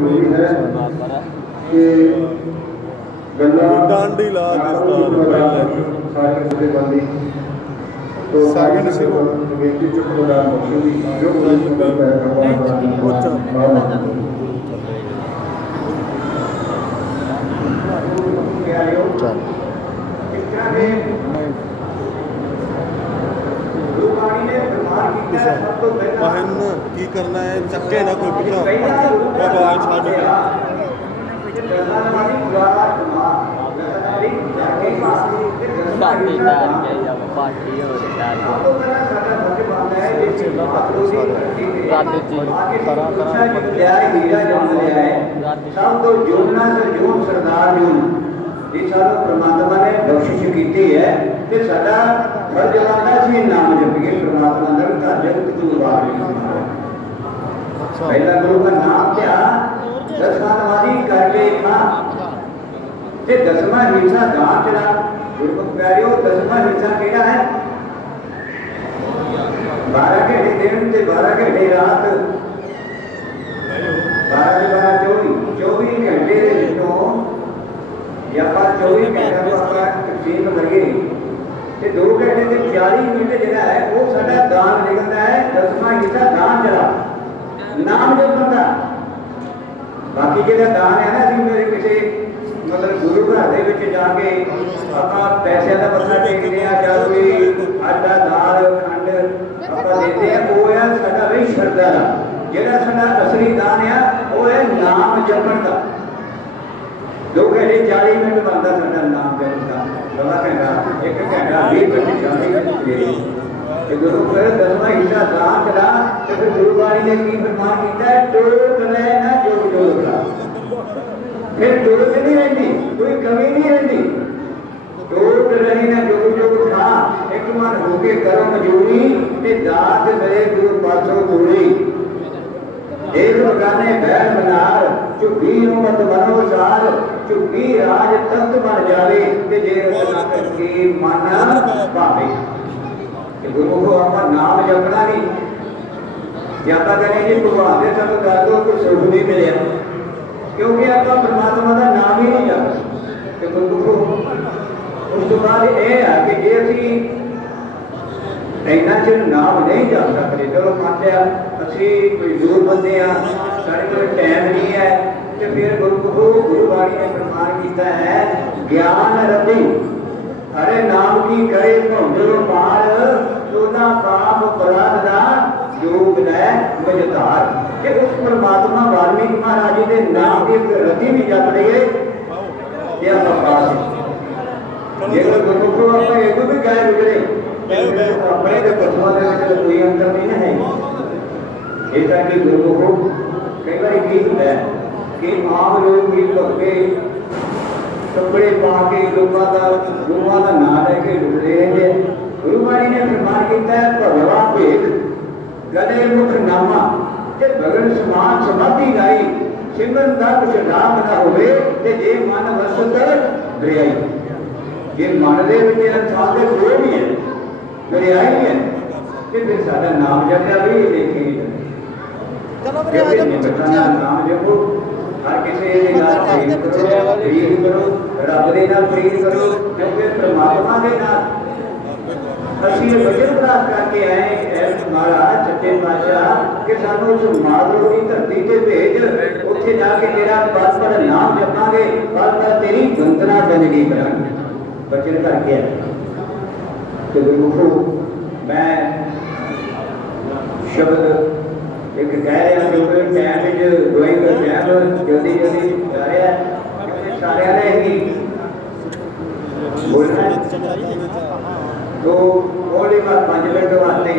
जरूरी है कि डांडी ला दिस्तार पहले सारी जथेबंदी तो सेकंड से बेटी चुप बड़ा मौजूद जो वाहन की करना है चक्के ना कोई पिछा बाबा छाड़ के पार्टी डाल के जब पार्टी हो डाल रात जी तरह सब तो जोड़ना से जोड़ सरदार जोड़ ये सारा परमात्मा ने बख्शिश की है कि साडा फर्ज बनता है नाम जपिए परमात्मा का जगत गुरु पहला गुरु का नाम क्या दसमानवादी करके ना ते दसवां हिस्सा दान चला गुरमुख प्यारियो दसवां हिस्सा केड़ा है 12 घंटे दिन ते 12 घंटे रात 12 के 24 घंटे ਦੇ ਵਿੱਚੋਂ या 24 घंटे को ਆਪਾਂ ਤਕਸੀਮ ਕਰੀਏ ਤੇ 2 घंटे ਤੇ 40 ਮਿੰਟ ਜਿਹੜਾ ਹੈ ਉਹ ਸਾਡਾ ਦਾਨ ਨਿਕਲਦਾ ਹੈ ਦਸਵਾਂ ਹਿੱਸਾ ਦਾਨ ਚਲਾ ਨਾਮ ਜਪਣ ਦਾ ਬਾਕੀ ਜਿਹੜਾ ਦਾਨ ਹੈ ਨਾ ਅਸੀਂ ਮੇਰੇ ਕਿਸੇ मतलब गुरु घर ਦੇ ਵਿੱਚ ਜਾ ਕੇ ਆਪਾਂ ਪੈਸਿਆਂ ਦਾ ਮੱਥਾ ਟੇਕਦੇ ਆ ਜਾਂ ਕੋਈ ਆਟਾ ਦਾਲ ਖੰਡ ਆਪਾਂ ਦਿੰਦੇ ਆ ਉਹ ਹੈ ਸਾਡਾ ਵੀ ਸ਼ਰਧਾ ਦਾ ਜਿਹੜਾ ਸਾਡਾ ਅਸਲੀ ਦਾਨ ਆ ਉਹ ਹੈ ਨਾਮ ਜਪਣ ਦਾ 2 ਘੰਟੇ 40 ਮਿੰਟ ਬਣਦਾ ਸਾਡਾ ਨਾਮ ਜਪਣ ਦਾ ਲਵਾ ਘੰਟਾ 1 ਘੰਟਾ 20 ਮਿੰਟ 40 ਮਿੰਟ ਤੇ ਗੁਰੂ ਘਰ ਦਸਵਾਂ ਹਿੱਸਾ ਦਾਨ ਚਲਾ ਤੇ ਫਿਰ ਗੁਰੂ ਵਾਲੀ ਨੇ ਕੀ ਫਰਮਾਨ ਕੀਤਾ ਟੋਕ ਲੈ ਨਾ ਜੋਗ ਜੋਗ ਲਾ फिर जरूरत नहीं रहती कोई कमी नहीं रहती टोट रही ना जो खा एक मन होके करो मजूरी ते दात मेरे गुरु पासों पूरी एक बगाने बैल बनार चुप्पी मत बनो सार चुप्पी राज तख्त बन जावे ते जे रचना करके मन भावे गुरु को आप नाम जपना नहीं या करें जी भगवान ने सब कर दो कुछ सुख नहीं मिले क्योंकि आप परमात्मा का नाम ही नहीं जानते तो दुखो उस तो बाद यह है कि जे असी इन्ना चिर नाम नहीं जान सकते चलो मान लिया असी कोई दूर बंदे साढ़े कोल टाइम नहीं है तो फिर गुरुवाणी ने प्रमाण किया है ज्ञान रति अरे नाम की करे भौंदर पार सोना पाप अपराध का योग है मजदार कि उस परमात्मा वाल्मीकि महाराज जी के नाम की रति भी जप रही है यह प्रकाश है ये गुरमुखो आप एक भी गाय गुजरे अपने के पशुओं के कोई अंतर नहीं है एक कि गुरमुखो कई बार की होता है कि आम लोग भी भगते कपड़े पा के लोगों का गुरुओं का नाम लेके डुबले रहते गुरुवाणी ने प्रमाण किया है भगवा भेद गले मुख नामा जे भगन समान समाधि गाई सिमरन का कुछ नाम ना होवे ते जे मन वसत दरियाई ये मन दे विच इंसान दे कोई भी है दरियाई है कि फिर साडा नाम जपया भी देखी चलो मेरे आ जाओ नाम जपो हर किसी दे नाल प्रीत करो रब दे नाल प्रीत करो क्योंकि परमात्मा दे नाल ਅਸੀਂ ਇਹ ਵਚਨ ਪ੍ਰਾਪਤ ਕਰਕੇ ਆਏ ਮਹਾਰਾਜ ਸੱਚੇ ਪਾਤਸ਼ਾਹ ਕਿ ਸਾਨੂੰ ਉਸ ਮਾਦਰੋ ਦੀ ਧਰਤੀ ਤੇ ਭੇਜ ਉੱਥੇ ਜਾ ਕੇ ਤੇਰਾ ਬਸ ਪਰ ਨਾਮ ਜਪਾਂਗੇ ਪਰ ਤੇਰੀ ਵੰਦਨਾ ਬੰਦਗੀ ਕਰਾਂਗੇ ਵਚਨ ਕਰਕੇ ਆਏ ਤੇ ਗੁਰਮੁਖੋ ਮੈਂ ਸ਼ਬਦ ਇੱਕ ਕਹਿ ਰਿਹਾ ਕਿ ਉਹ ਟਾਈਮ ਵਿੱਚ ਡਰਾਇੰਗ ਦਾ ਟਾਈਮ ਜਲਦੀ ਜਲਦੀ ਜਾ ਰਿਹਾ ਕਿਉਂਕਿ ਸਾਰਿਆਂ ਨੇ ਹੀ बोलना तो थोड़ी बात 5 मिनट वास्ते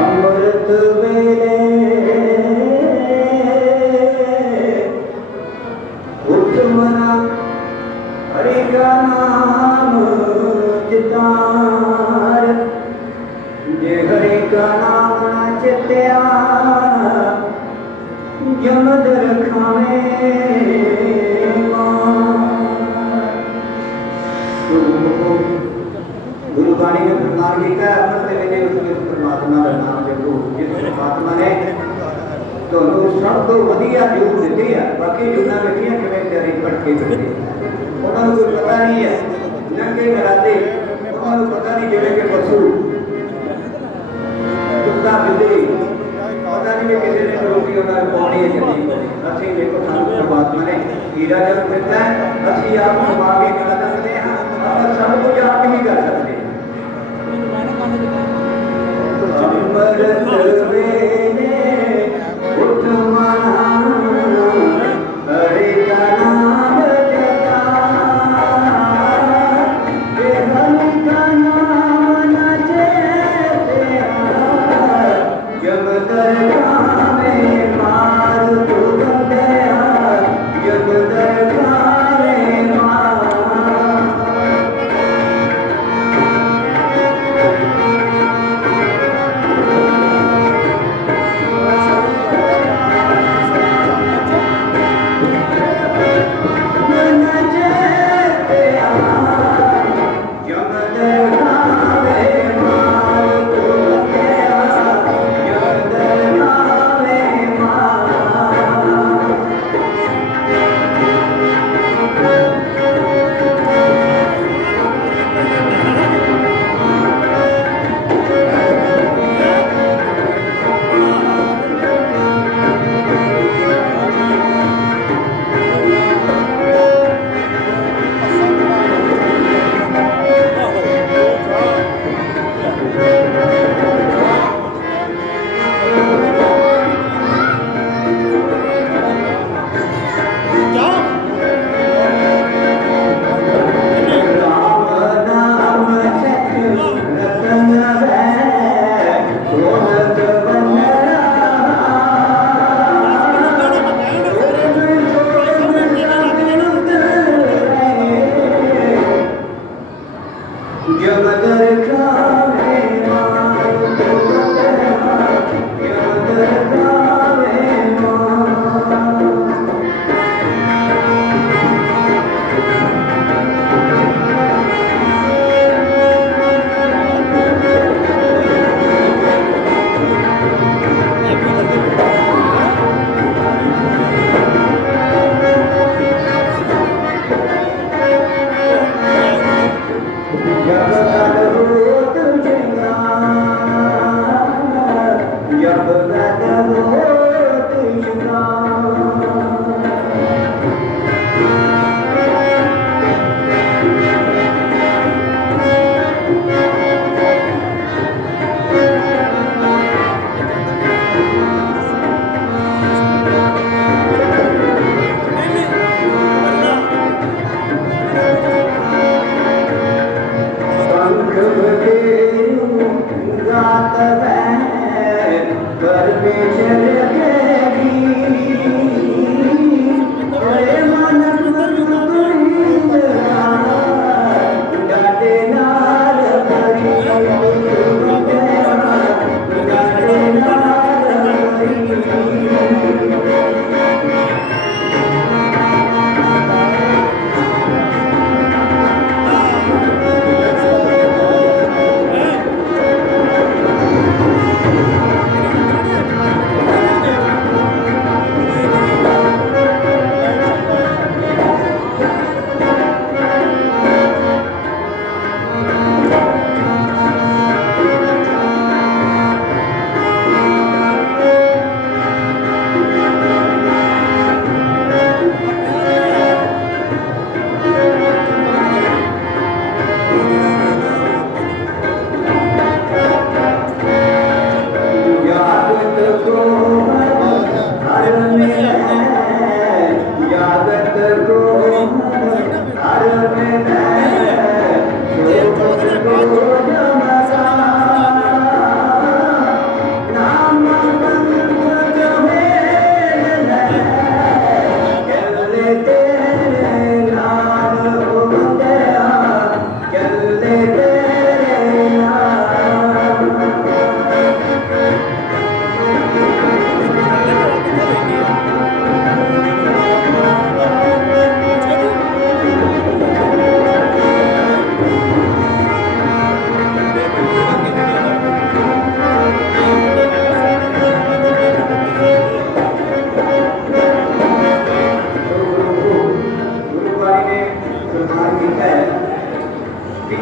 अमृत वेले उठ मना हरि का नाम गुरु बाणी ने प्रमाण किया अमृत के वेले उस परमात्मा का नाम जपो जिस परमात्मा ने ਤੁਹਾਨੂੰ ਸਭ ਤੋਂ ਵਧੀਆ ਜੂਨ ਦਿੱਤੀ ਆ ਬਾਕੀ ਜੂਨਾਂ ਵੇਖੀਆਂ ਕਿਵੇਂ ਤਿਆਰੀ ਭਟਕੇ ਫਿਰਦੇ ਉਹਨਾਂ ਨੂੰ ਕੋਈ ਪਤਾ ਨਹੀਂ ਹੈ ਨੰਗੇ ਘਰਾਦੇ ਉਹਨਾਂ ਨੂੰ ਪਤਾ ਨਹੀਂ ਜਿਹੜੇ ਕਿ ਪਸ਼ੂ ਕੁੱਤਾ ਬਿੱਲੀ ਪਤਾ ਨਹੀਂ ਵੀ ਕਿਸੇ ਨੇ ਰੋਟੀ ਉਹਨਾਂ ਨੂੰ ਪਾਉਣੀ ਹੈ ਜਿੰਨੀ ਅਸੀਂ ਦੇਖੋ ਸਾਨੂੰ ਪਰਮਾਤਮਾ ਨੇ ਹੀਰਾ ਜਦ ਦਿੱਤਾ ਹੈ ਅਸੀਂ ਆਪ ਨੂੰ ਪਾ ਕੇ ਕਰ ਸਕਦੇ ਹਾਂ ਆਪਾਂ ਸਭ ਕੁਝ ਆਪ ਹੀ ਕਰ ਸਕਦੇ ਹਾਂ ਅਮਰਤ ਵੇਲੇ उठ मना हरे का नाम जता हरि का नाम न चेते जब दरगाह में मार तो बंदया जब दरगाह में मार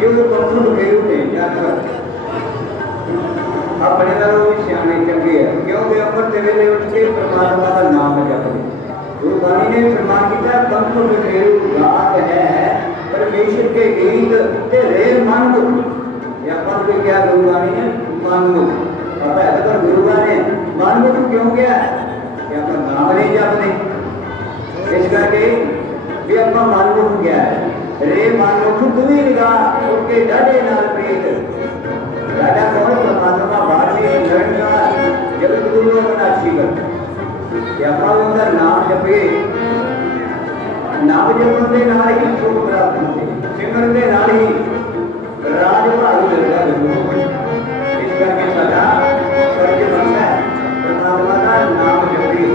जो पंखों फेरू ने जानवर अपने नालों भी सियाने चंगे है क्योंकि अमृत वेले उठ के परमात्मा का नाम जपते गुरुबाणी ने फरमान किया पंखों फेरू गात है परमेश्वर के गीत ते रे मन मुख या पद के क्या गुरुबाणी ने मन मुख पता है तो गुरुबाणी ने मन मुख क्यों गया या पर नाम नहीं जपते इस करके भी अपना मन मुख गया है रे मन मुख तुम्हें निगाह उनके डाढ़े नाल प्रीत राजा कौन परमात्मा भारतीय लड़ना जगत गुरु बनाक्षी कर या अपना नाम जपे नाम जपन के नाल ही सुख प्राप्त होते सिमरन के नाल ही राज भाग मिलता है इस करके सदा स्वर्ग बनता है परमात्मा का नाम जपे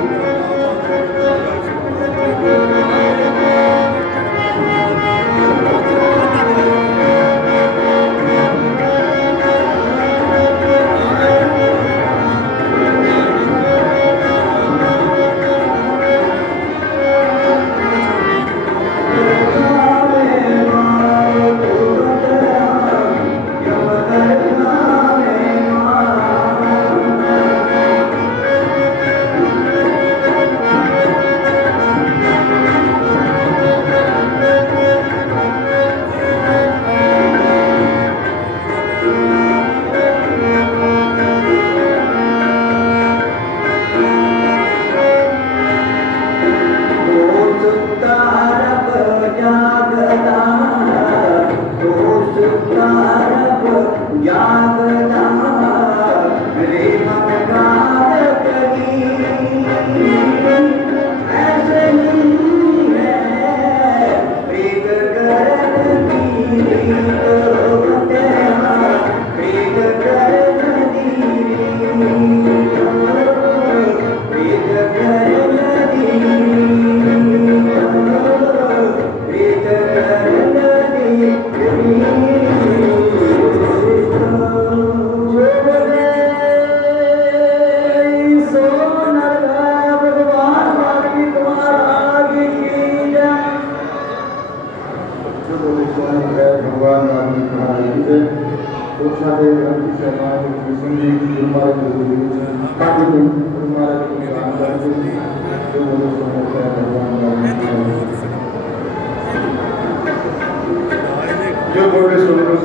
जो बोले सुनो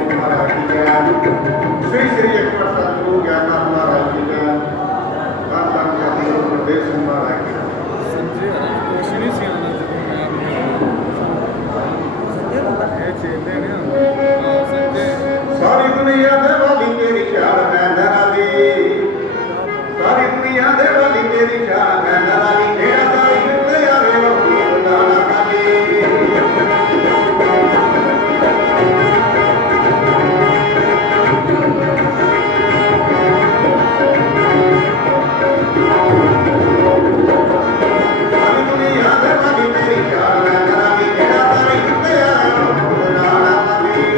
महाराज जी का श्री श्री एक सतगुरु ज्ञान महाराज जी का धन धन प्रदेश महाराज जी सारी दुनिया दे वाली तेरी शान है नराली सारी दुनिया दे वाली तेरी शान है नराली तेरा दाई मिलते आवे वो नाना काली सारी दुनिया दे वाली तेरी शान है नराली तेरा दाई मिलते आवे वो नाना काली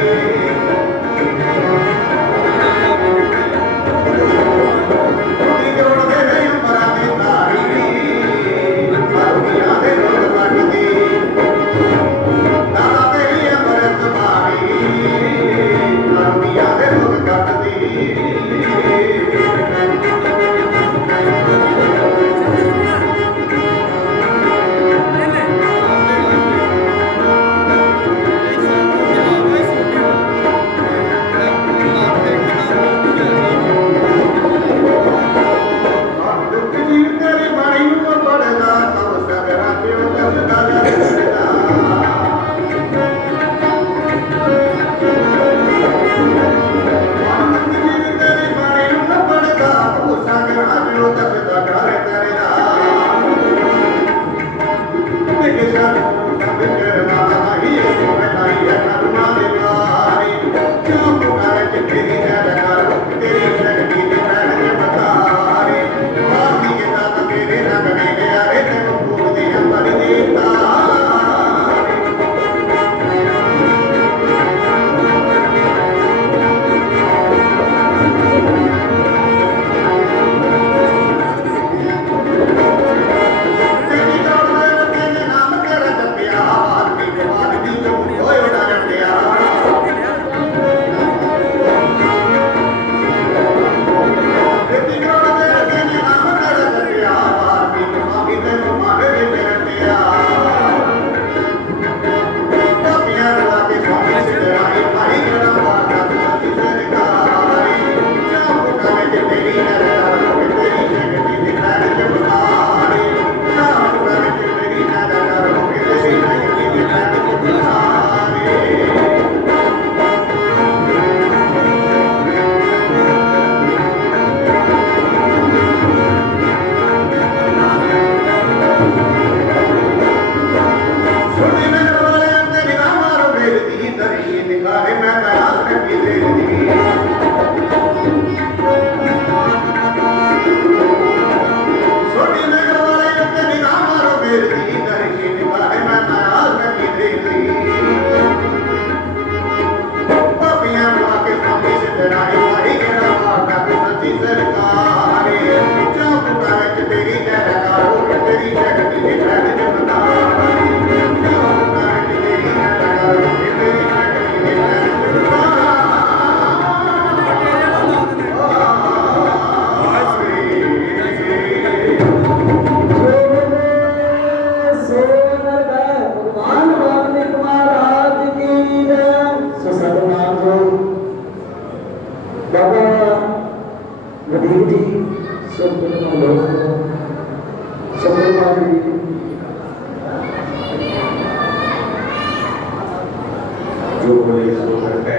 जो बोले सो करके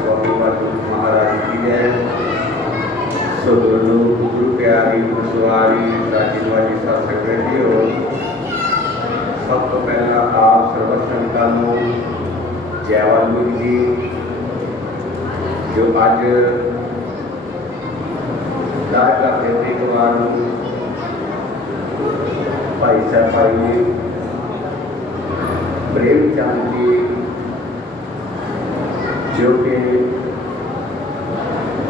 स्वामी वाहिगुरु महाराज की जय। सो दोनों गुरु प्यारी मसवारी साजीवाजी सब संगत हो। सब तो पहला आप सर्व संगतां नूं जय वाल्मीकि जी, जो अज दादा बेटे कुमार भाई साहब भाई प्रेमचंद जी, जो कि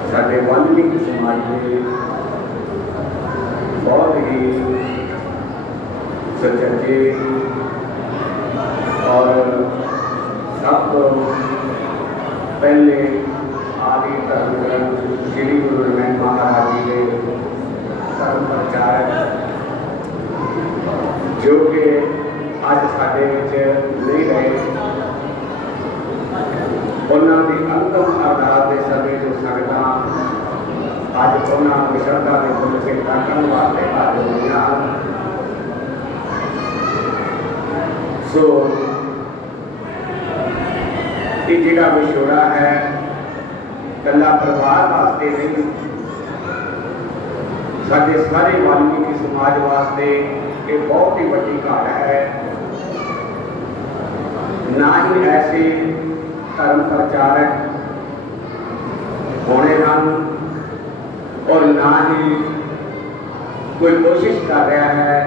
साडे वाल्मीकि समाज के बहुत ही सचेते और सब तो पहले आदि धर्म ग्रंथ श्री गुरु नानक महाराज जी के धर्म प्रचारक, जो कि अज साडे विच नहीं रहे, उन्होंने अंतिम अरदास के समय जो संगतां अज उन्होंने श्रद्धा के फुल भेंटां करन वास्ते हाज़र होईयां। सो ये जिहड़ा विछोड़ा है कला परिवार वास्ते नहीं, साडे सारे वाल्मीकि समाज वास्ते ये बहुत ही बड़ी घाट है। ना ही ऐसे धर्म प्रचारक होने हैं और ना ही कोई कोशिश कर रहा है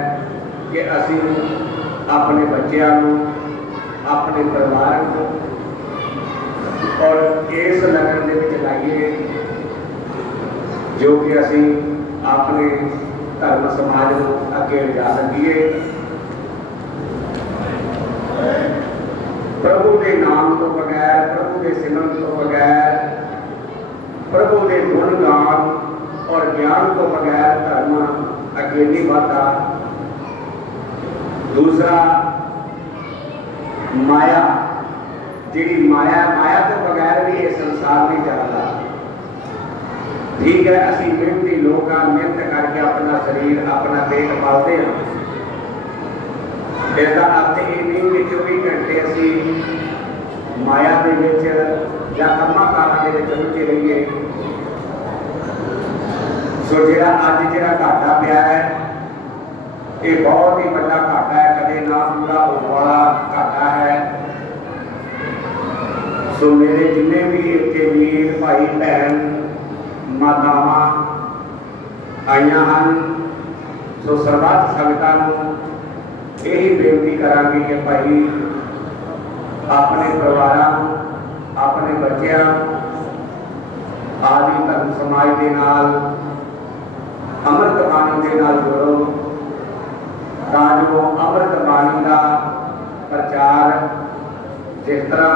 कि असी अपने बच्चों अपने परिवार को और इस लगन के लाइए जो कि असी अपने धर्म समाज को अगे ले जा सकिए। प्रभु के नाम तो बगैर, प्रभु के सिमरन तो बगैर, प्रभु के गुण गान और ज्ञान तो बगैर धर्म अगे नहीं बढ़ता। दूसरा माया, जी माया तो बगैर भी ये संसार नहीं चलता। ठीक है, असी मेहनती लोग मेहनत करके अपना शरीर अपना पेट पालते हैं, इसका अर्थ ये नहीं कि 24 घंटे असी माया के विच या कर्मां कारां दे विच रुझे रहिए। सो जिहड़ा अज जिहड़ा घाटा पिया है ये बहुत ही बड़ा घाटा है, कदे ना पूरा होने वाला घाटा है। सो मेरे जिन्ने भी इतने वीर भाई बहन मातावां आईयां हन, सो सर्वत संगतां नूं यही बेनती करांगे कि भाई अपने परिवारां अपने बच्चों आदि धर्म समाज के नाल अमृत बाणी के नाल जोड़ो, ताजो अमृत बाणी का प्रचार जिस तरह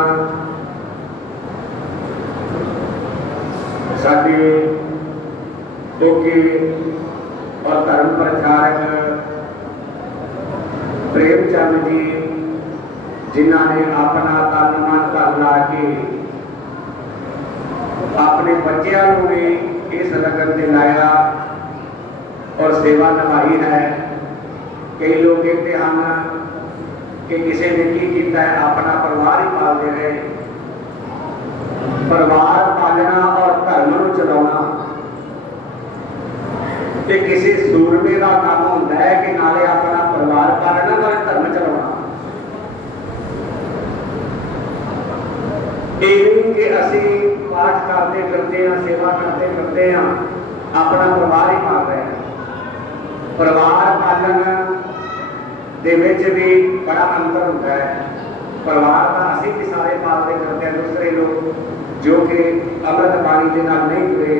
साडे लोकी और धर्म प्रचारक प्रेमचंद जी, जिन्होंने अपना तन मन धन ला के अपने बच्चों को भी इस लगन से लाया और सेवा निभाई है। कई लोग कहते हैं कि किसी ने की किया है, अपना परिवार ही पालते रहे। परिवार पालना और धर्म को चलाना ये किसी सूरमे का काम होता है कि नाले अपना परिवार पालना नाले धर्म चलाना। ये कि असी पाठ करते करते हैं, सेवा करते करते हैं, अपना परिवार ही पाल रहे हैं। परिवार पालन दे विच भी बड़ा अंतर होता है। परिवार का असी भी सारे पालते करते हैं, दूसरे लोग जो कि अमृत बाणी के नाल नहीं जुड़े,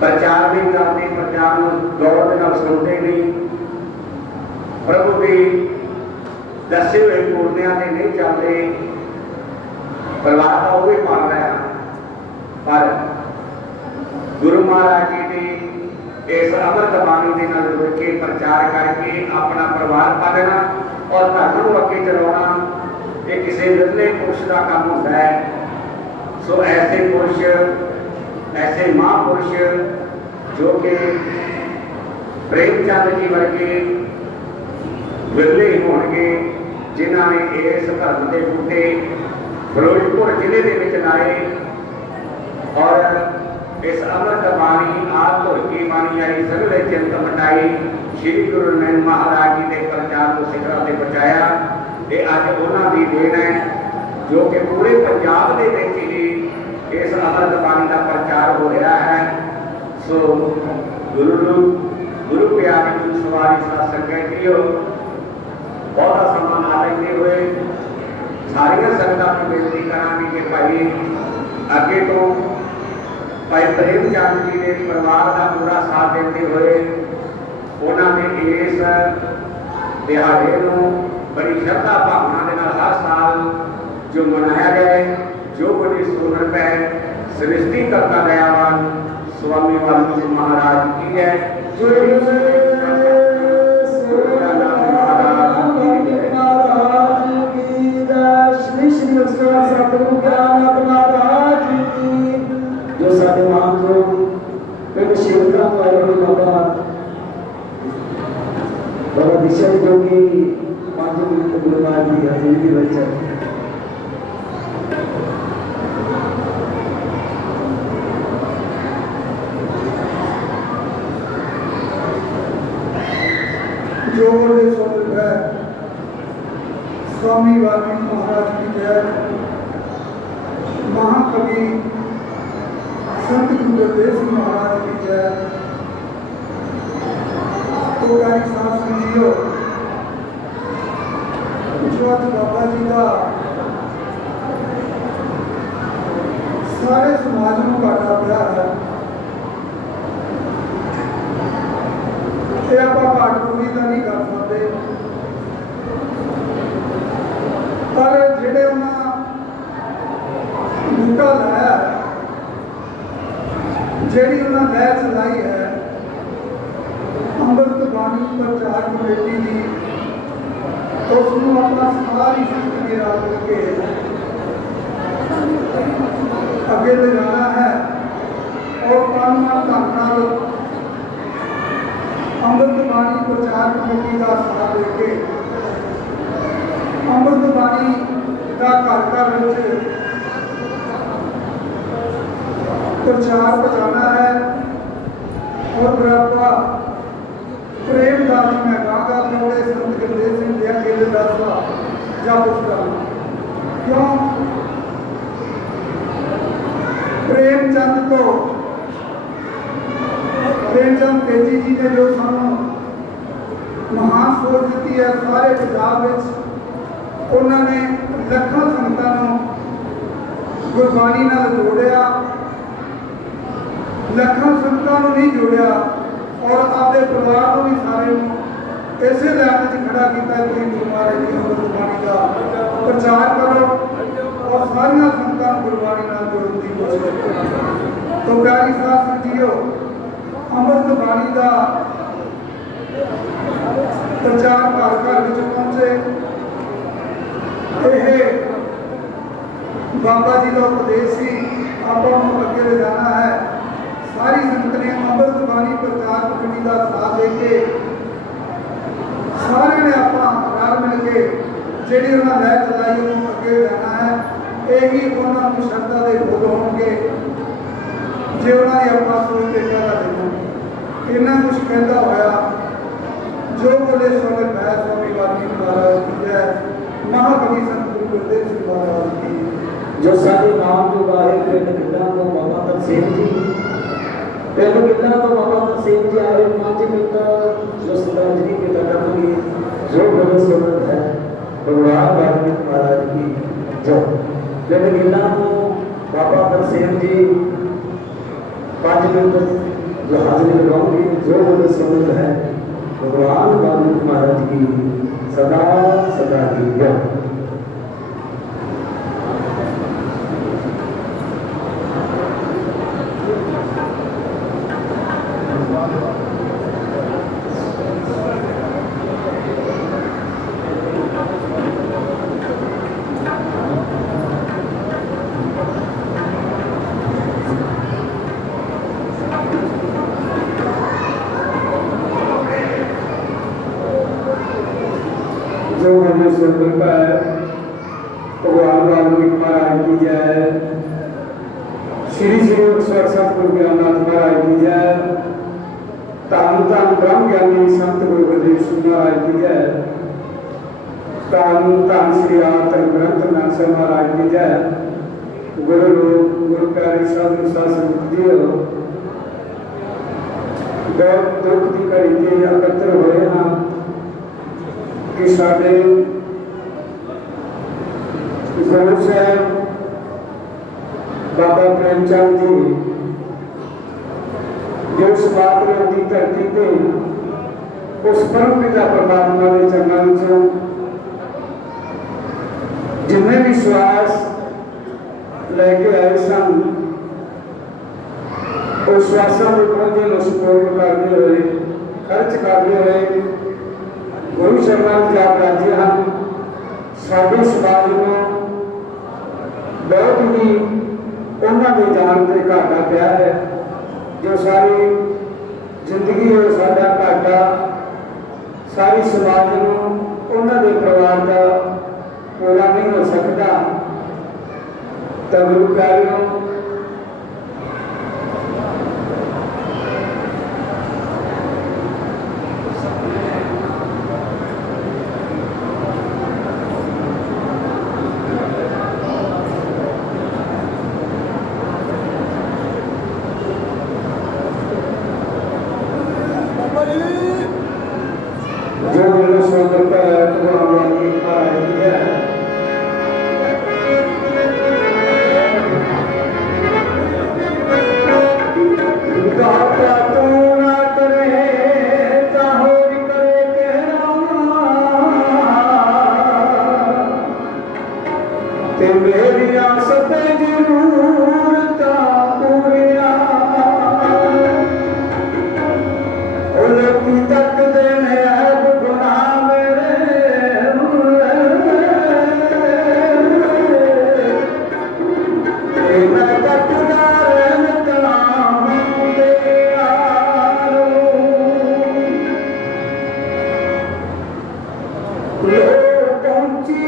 प्रचार नहीं करते, प्रचार गौर के नाल सुनते नहीं, प्रभु की दसे हुए पूर्णिया से नहीं चलते, परिवार का वो भी पाल रहे हैं। पर गुरु महाराज जी ने इस अमृत बाणी के नाल जुड़ के प्रचार करके अपना परिवार पालना और धर्म को अगे चलाना ये किसी विरले पुरुष का काम होता है। सो ऐसे पुरुष, ऐसे महापुरुष जो कि प्रेमचंद जी वर्गे विरले होंगे, जिन्हों ने इस धर्म के बूटे फिरोजपुर जिले के विच लाए और इस अमृत बाणी आप धुर की बाणी आई सगले चिंत मटाई श्री गुरु नानक महाराज जी के प्रचार को सिखर से पहुँचाया। ये अज उन्होंने देन है जो कि पूरे पंजाब के विच ही इस अमृत बाणी का प्रचार हो रहा है। सो गुरु प्यारी सवारी साथ संगत जी बहुत समा ना लेते हुए सारिया संगत को बेनती करा कि भाई अगे तो भाई प्रेमचंद जी के परिवार का पूरा साथ देते हुए उन्होंने इस दिहाड़े को बड़ी श्रद्धा भावना के नाल हर साल जो मनाया जाए जो बड़ी सुनर है सृष्टि करता दयावान स्वामी वाल्मीकि महाराज की है। जो साढ़े मान जो पिंड शिवका तो आए हुए बाबा बाबा दिशा जो कि 5 मिनट गुरु महाराज की हजूरी बच्चा जो बोले सो है स्वामी वाल्मीकि महाराज की जय। महाकवि संत गुरुदेव सिंह महाराज की जय। तो प्यारी साथ सुनियो जो आज बाबा जी का सारे समाज में घाटा पिया है ये आप घाट पूरी तो नहीं कर सकते पर जेडे उन्हें बूटा लाया जेड़ी उन्हें लय चलाई है अमृत बाणी प्रचार कमेटी की उसको अपना सारी जिंदगी रल के अगे ले जाना है और कानून ढंग अमृत बाणी प्रचार कमेटी का साथ देके अमृत बाणी का घर घर प्रचार बचाना है और बराबा प्रेम दास मैं गागा मोड़े संत गुरदेव सिंह दिया के दासा जब उसका क्यों प्रेमचंद को प्रेमचंद तेजी जी ने जो सानू महान सोच दी है सारे पंजाब उन्होंने लखों संगतां गुरबाणी नाल जोड़िया लखों संगतां नहीं जोड़िया और आपके परिवार को भी सारे इसे लैन खड़ा किया कि गुरु महाराज जी गुरबाणी का प्रचार करो और सारिया संगतां गुरबाणी नाल जोड़ने की कोशिश करो। तो प्यारी साथ संगतियो अमृत बाणी का प्रचार घर घर पहुंचे बाबा जी का उपदेश ही आपको अगे ले जाना है। सारी संगत ने अमृत बाणी प्रचार कमेटी का साथ देके सारे ने अपना रल मिल के जी उन्हें लय चलाई उन्होंने अगे ले जाना है। यही उन्होंने श्रद्धा के बोध होंगे जो उन्होंने अपना सोच के कहना देना इन्ना कुछ कहता होया जो बोले सोने मैं स्वामी वाल्मीकि महाराज की जय। महाकवि संत गुरु गुरदेव सिंह महाराज की जो सारे नाम जो गाए पिंड गिल्ला तो बाबा तरसेम जी पिंड गिल्ला तो बाबा तरसेम जी आए 5 मिनट जो श्रद्धांजलि के करेंगे जो बोले सोने है भगवान वाल्मीकि महाराज की जय। पिंड गिल्ला तो बाबा तरसेम जी 5 मिनट जो हाजिरी लगाऊंगी जो बोले सोने है भगवान वाल्मीकि महाराज की सदा सदा की जय। जो हमें सुन पाए भगवान वाल्मीकि महाराज की जय, श्री श्री ईश्वर सतगुरु ज्ञाननाथ महाराज की जय, धन धन ब्रह्म ज्ञानी संत गुरु गुरदेव सिंह महाराज की जय, धन धन श्री आतन ग्रंथ नानक महाराज की जय। गुरु रूप गुरु प्यारे साधु शासन दियो, बहुत दुख की घड़ी के एकत्र हुए हैं कि साढ़े गुरु साहब बाबा प्रेमचंद जी जो समागम की धरती पे उस परम पिता परमात्मा के चरणों चों जिन्हें भी श्वास लेके आए सन उस श्वासों के पौधे में सुपूर्ण करते हुए खर्च करते हुए गुरु चरणों में जाप राज्य हम साढ़े समाज में बहुत ही उन्होंने जान के घाटा पिया है, जो सारी जिंदगी और साडा घाटा सारी समाज में उन्होंने परिवार का पूरा नहीं हो सकता। तो गुरु प्यारियों जो मेरे सोदर का है तो हमारी है मेरी आसत जरूरत पूरिया की तक देने ऐब गुनाह मेरे मैं तकदार कलाम दे लो पहुंची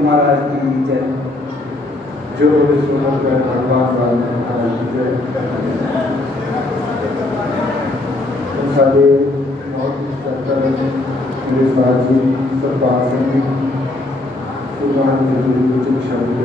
महाराज की जय। जो सुमन कर भगवान महाराज की जय। सारे बहुत मेरे साथ जी सरपाल सिंह जी भगवान के कुछ शब्द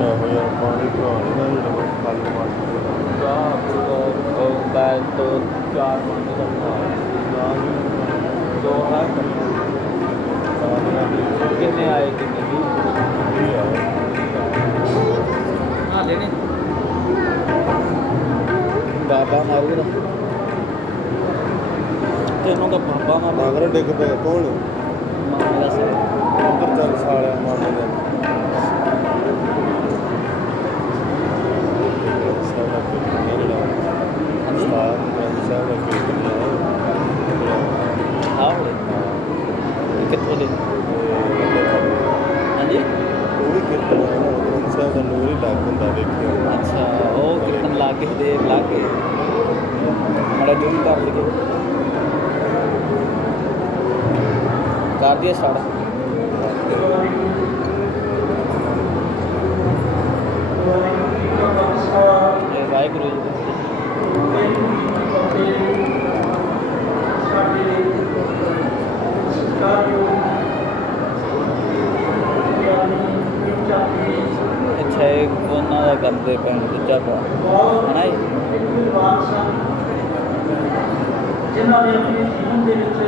ਆਹੋ ਯਾਰ ਪਾਣੀ ਭਰਾ ਲੈਣਾ ਜਿਹੜਾ ਕੱਲ ਮਾਰ बैग तो 4-5 दो है कितने आए कितने हाँ लेने बाबा मारू तेनों का बाबा मारू ਮਗਰ ਡਿੱਗ ਪਿਆ ਕੌਣ मारा से ਉੱਧਰ ਚੱਲ ਸਾਲਿਆ ਮਾਰਨੇ ਦੇ ਸਾਲਾ ਕਿੰਨਾ ਜਿਹੜਾ ਸਟਾਰ ਸਾਲਾ ਕਿੰਨਾ हाँ कितने ले हाँ जी ਉਹ ਵੀ ਕਿੰਨਾ ਸਾਹਿਬ ਦਾ ਨੂਰ ਹੀ ਲੱਗ ਹੁੰਦਾ ਵੇਖਿਓ अच्छा वो कीर्तन लागे देख लागे बड़ा जूम कर लगे कर दिया स्टार्ट वाहिगुरु अच्छा एक ਉਹਨਾਂ ਦਾ ਕਰਦੇ ਪੈਣ ਦੂਜਾ ਪਾ ਹਨਾ ਜਿਨ੍ਹਾਂ ਨੇ ਆਪਣੇ ਜੀਵਨ ਦੇ ਵਿੱਚ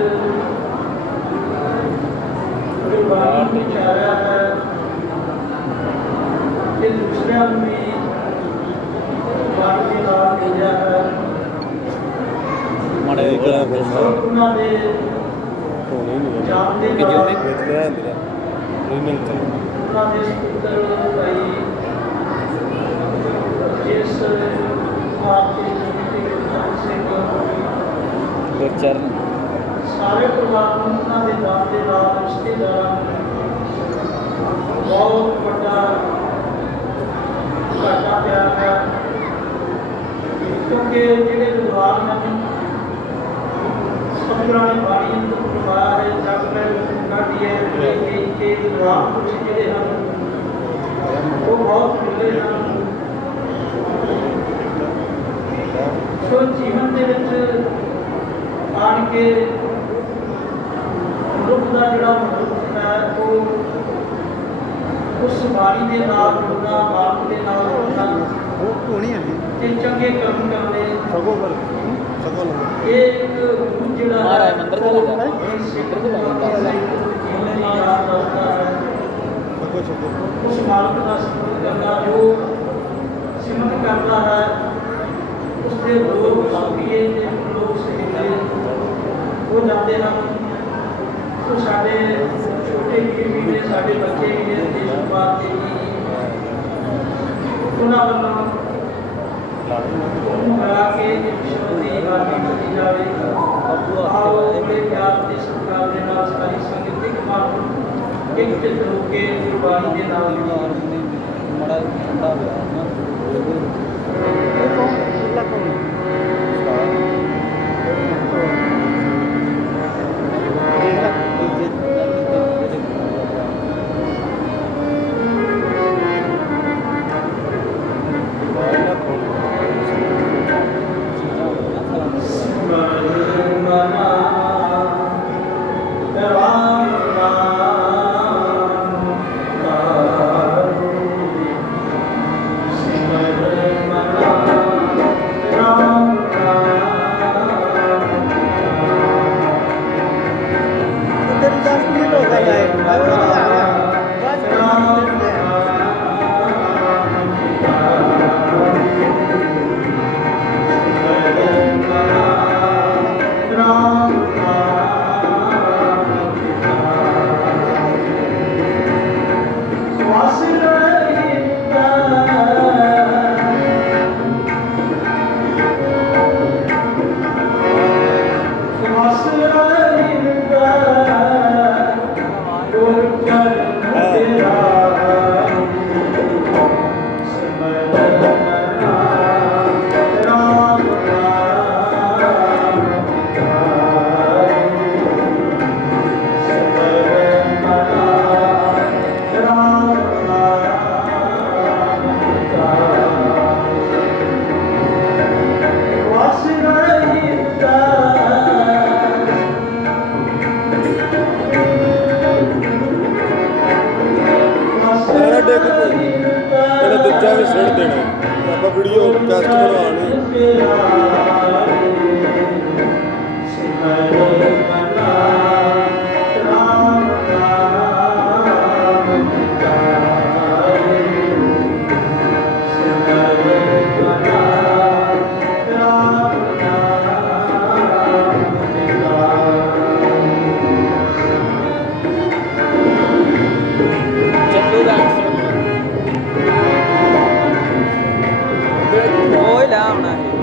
ਗੁਰਬਾਣੀ ਨੂੰ ਵਿਚਾਰਿਆ ਹੈ ਤੇ ਦੂਸਰਿਆਂ ਨੂੰ ਵੀ ਬਾਣੀ ਦੇ ਨਾਲ ਭੇਜਿਆ ਹੈ ਮਾੜੇ ਉਹਨਾਂ ਦੇ ਹੋਣੀ ਨਹੀਂ ਜਾਣ ਦੇ ਕਿ ਜੋ ਨਾਲ ਵੀ ਵਿੱਚ ਲੈ ਅੰਦਰ ਰੀਮਿਲ ਚ ਉਹਨਾਂ ਦੇ ਸਪੁੱਤਰ ਭਾਈ ਜਿਸ ਆਪ ਦੇ ਜੀਵਨ ਸਿੰਘ ਗੁਰਚਰਨ ਸਾਰੇ ਪਰਿਵਾਰ ਨੂੰ ਉਹਨਾਂ ਦੇ ਦਾਨ ਦੇ ਨਾਲ ਰਿਸ਼ਤੇਦਾਰਾਂ ਨੂੰ ਬਹੁਤ ਵੱਡਾ ਘਾਟਾ ਪਿਆ ਹੈ ਕਿਉਂਕਿ ਜਿਹੜੇ ਵਿਦਵਾਨ ਹਨ ਸਤਿਗੁਰਾਂ ਨੇ ਬਾਣੀ ਅੰਦਰ ਕਰਵਾਇਆ ਹੈ ਜਗ में ਕਾਢੀ ਹੈ ਕਿ ਵਿਦਵਾਨ ਕੁਝ ਜਿਹੜੇ ਹਨ ਉਹ ਬਹੁਤ ਮਿਲੇ ਹਨ ਸੋ ਜੀਵਨ ਦੇ ਵਿੱਚ ਆਣ ਕੇ ਮਨੁੱਖ ਦਾ ਜਿਹੜਾ ਮਨੁੱਖ ਹੈ ਉਹ ਉਸ ਬਾਣੀ ਦੇ ਨਾਲ ਜੁੜਨਾ ਬਾਪ ਦੇ ਨਾਲ ਜੁੜਨਾ ਉਹ ਹੋਣੀ ਹੈ ਤੇ ਚੰਗੇ ਕਰਮ ਕਰਨੇ ਸਗੋਂ ਕਰ ਸਗੋਂ ਇਹ ਇੱਕ ਗੁਰੂ ਜਿਹੜਾ ਮਹਾਰਾਜ ਮੰਦਰ ਦਾ ਲੱਗਾ ਇਹ ਸਿੱਖ ਦੇ ਜੀਵਨ ਦੀ ਯਾਦ ਦੱਸਦਾ ਹੈ ਸਗੋਂ ਸਗੋਂ ਉਸ ਮਾਲਕ ਦਾ ਸਿਮਰਨ ਕਰਨਾ ਜੋ ਸਿਮਰਨ ਕਰਦਾ ਹੈ ਉਸ ਦੇ ਲੋਕ ਸੰਗੀਏ ਤੇ ਲੋਕ ਸਹਿਲੇ ਹੋ ਜਾਂਦੇ ਹਨ ਸੋ ਸਾਡੇ ਛੋਟੇ ਵੀਰ ਵੀ ਨੇ ਸਾਡੇ ਬੱਚੇ ਵੀ ਨੇ ਦੇਸ਼ ਬਾਤ ਦੇ ਜੀ ਉਹਨਾਂ ਵੱਲੋਂ ਉਹਨੂੰ ਮਿਲਾ ਕੇ ਵਿਸ਼ਵ ਦੀ ਬਾਣੀ ਕੀਤੀ ਜਾਵੇ ਆਓ ਬੜੇ ਪਿਆਰ ਤੇ ਸਤਿਕਾਰ ਦੇ ਨਾਲ ਸਾਰੀ ਸੰਗਤ ਇੱਕ ਮਨ ਇੱਕ ਚਿੱਤ ਹੋ ਕੇ ਗੁਰਬਾਣੀ ਦੇ ਨਾਲ ਮਾੜਾ ਠੰਡਾ ਹੋਇਆ ਨਾ ਇਹਦਾ ਡਿੱਗ ਪਈ ਇਹਦਾ ਦੂਜਾ ਵੀ ਸੁੱਟ ਦੇਣਾ ਆਪਾਂ ਵੀਡੀਓ ਕੈਸਟ ਬਣਵਾਣੀ ਚੱਲੂਗਾ ਉਹ ਹੀ ਲਾ ਆਉਣਾ ਇਹ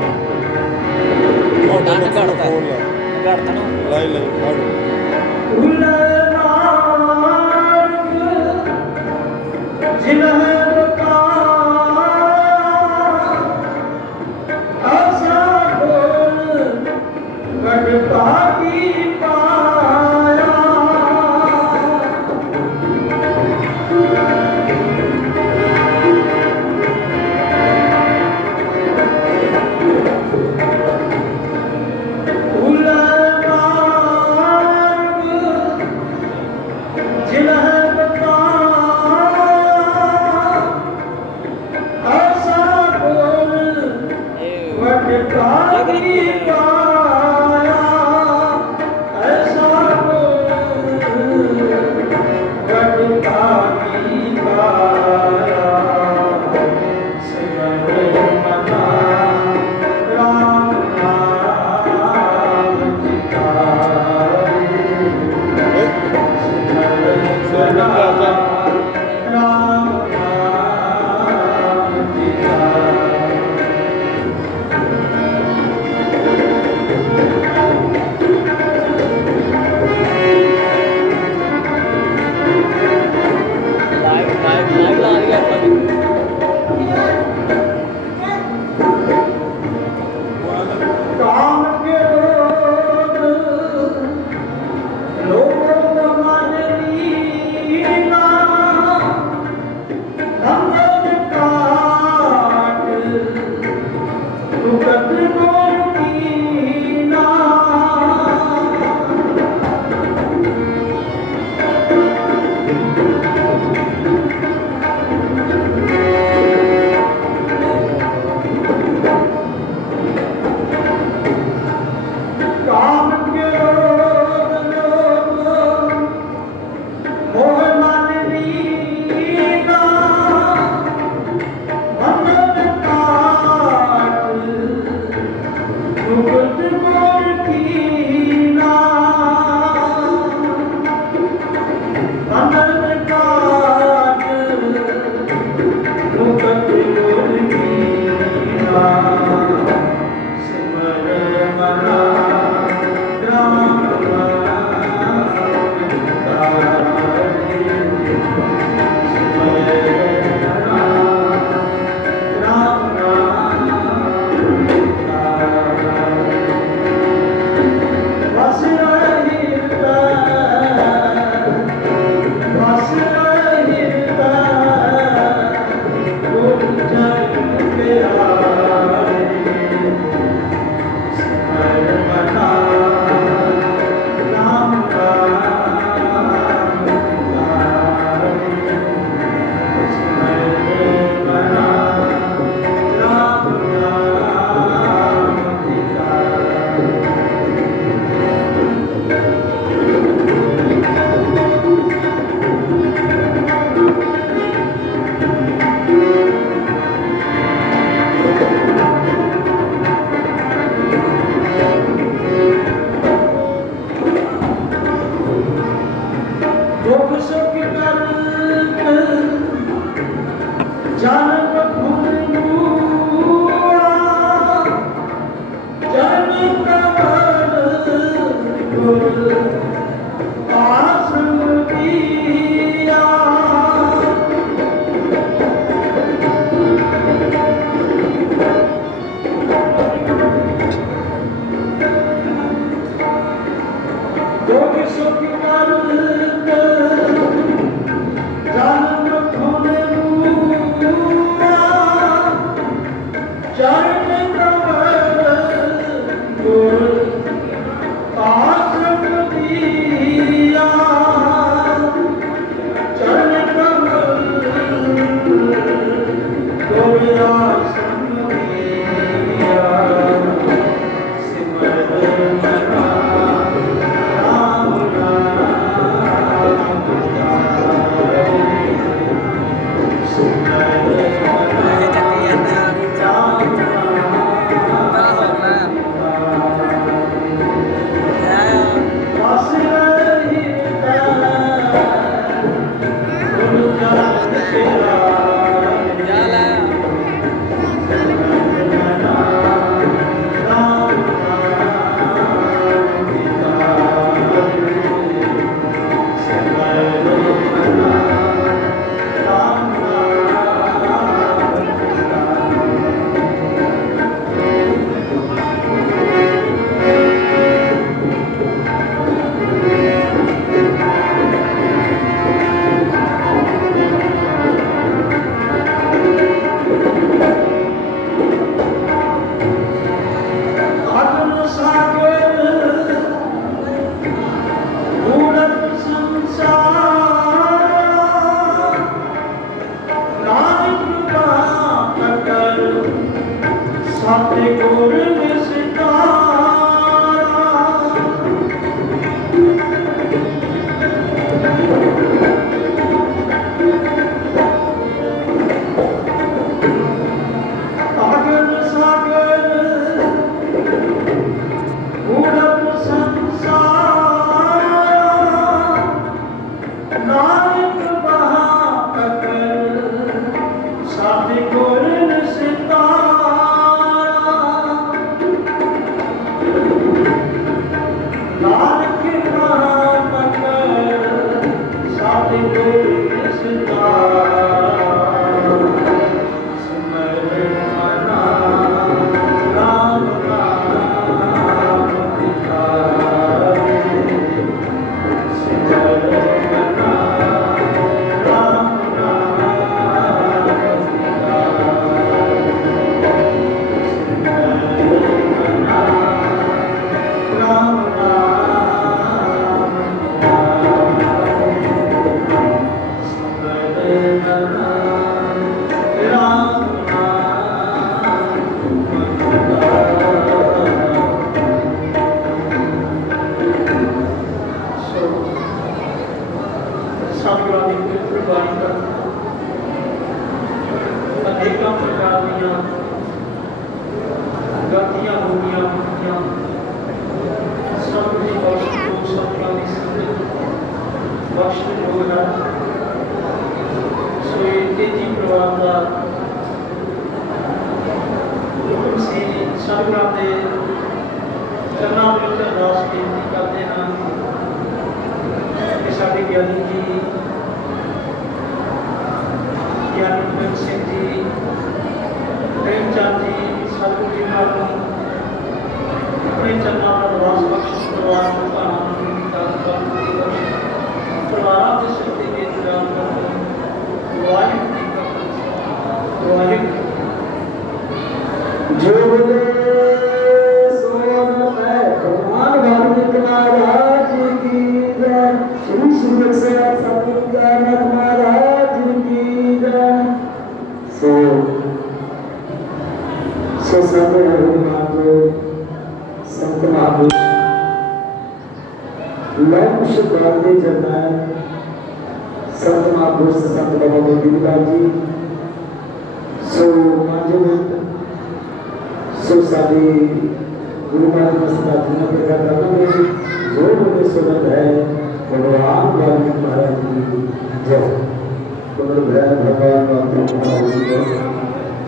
ਹੁਣ ਡਨ ਤਾਂ ਕਰਤਾ ਫੋਨ ਲਾ ਕਰਤਾ ਨੂੰ ਲਾਈ ਲਾਈ ਫੜ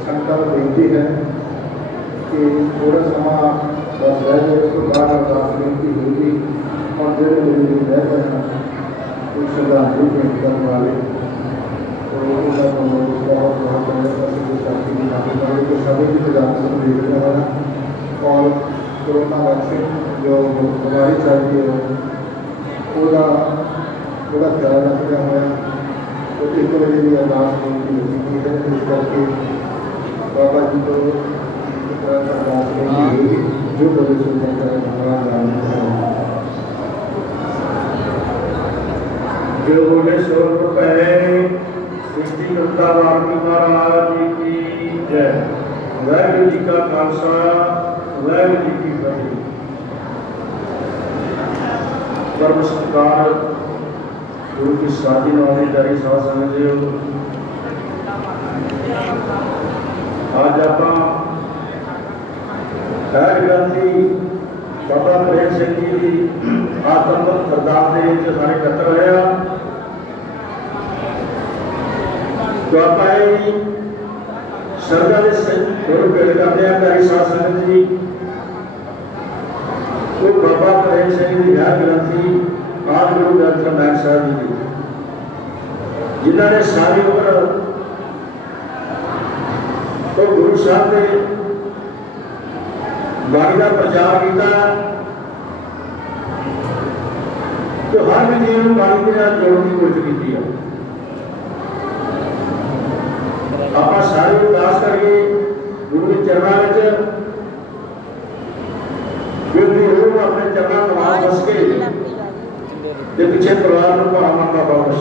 संकल्प बेनती है कि थोड़ा समा बस रह जाए, उसके बाद अरदास बेनती होगी लिए रह गए हैं कुछ श्रद्धांजलि भेंट करने वाले तो उनका बहुत बहुत शांति की माफी मांगे तो सभी की प्रधानमंत्री देख रहे हैं और कोरोना वैक्सीन जो हमारी चाहिए ਉਹਦਾ ख्याल रखते हुए तो 1 बजे की अरदास होने की लगी है इस करके बाबा जी को अरदास होगी जो बड़े सुनने का भगवान जो बोले स्वर्ग पहले सृष्टि करता वाल्मीकि महाराज जी की जय। वाहिगुरू जी का खालसा वाहिगुरू जी की फतेह। परम सत्कार गुरु की साधी नौनी दारी साध संगत जी, आज आप खैर ग्रंथी बाबा प्रेम सिंह जी की आत्मबल अरदास के सारे इकट्ठे होए आ तो आप सरदा के गुरु भेंट करते हैं प्यारी साध संगत जी। तो बाबा प्रेम सिंह जी खैर ग्रंथी आदि गुरु ग्रंथ नानक साहब जी जिन्होंने सारी उम्र तो गुरु साहब ने बाणी का प्रचार किया तो हर भी जीव बाणी के नाल जोड़ने की कोशिश की है। आप सारे उदास करके गुरु के चरणों में अपने चरणों नवाज बस के पीछे परिवार को भावना का वापस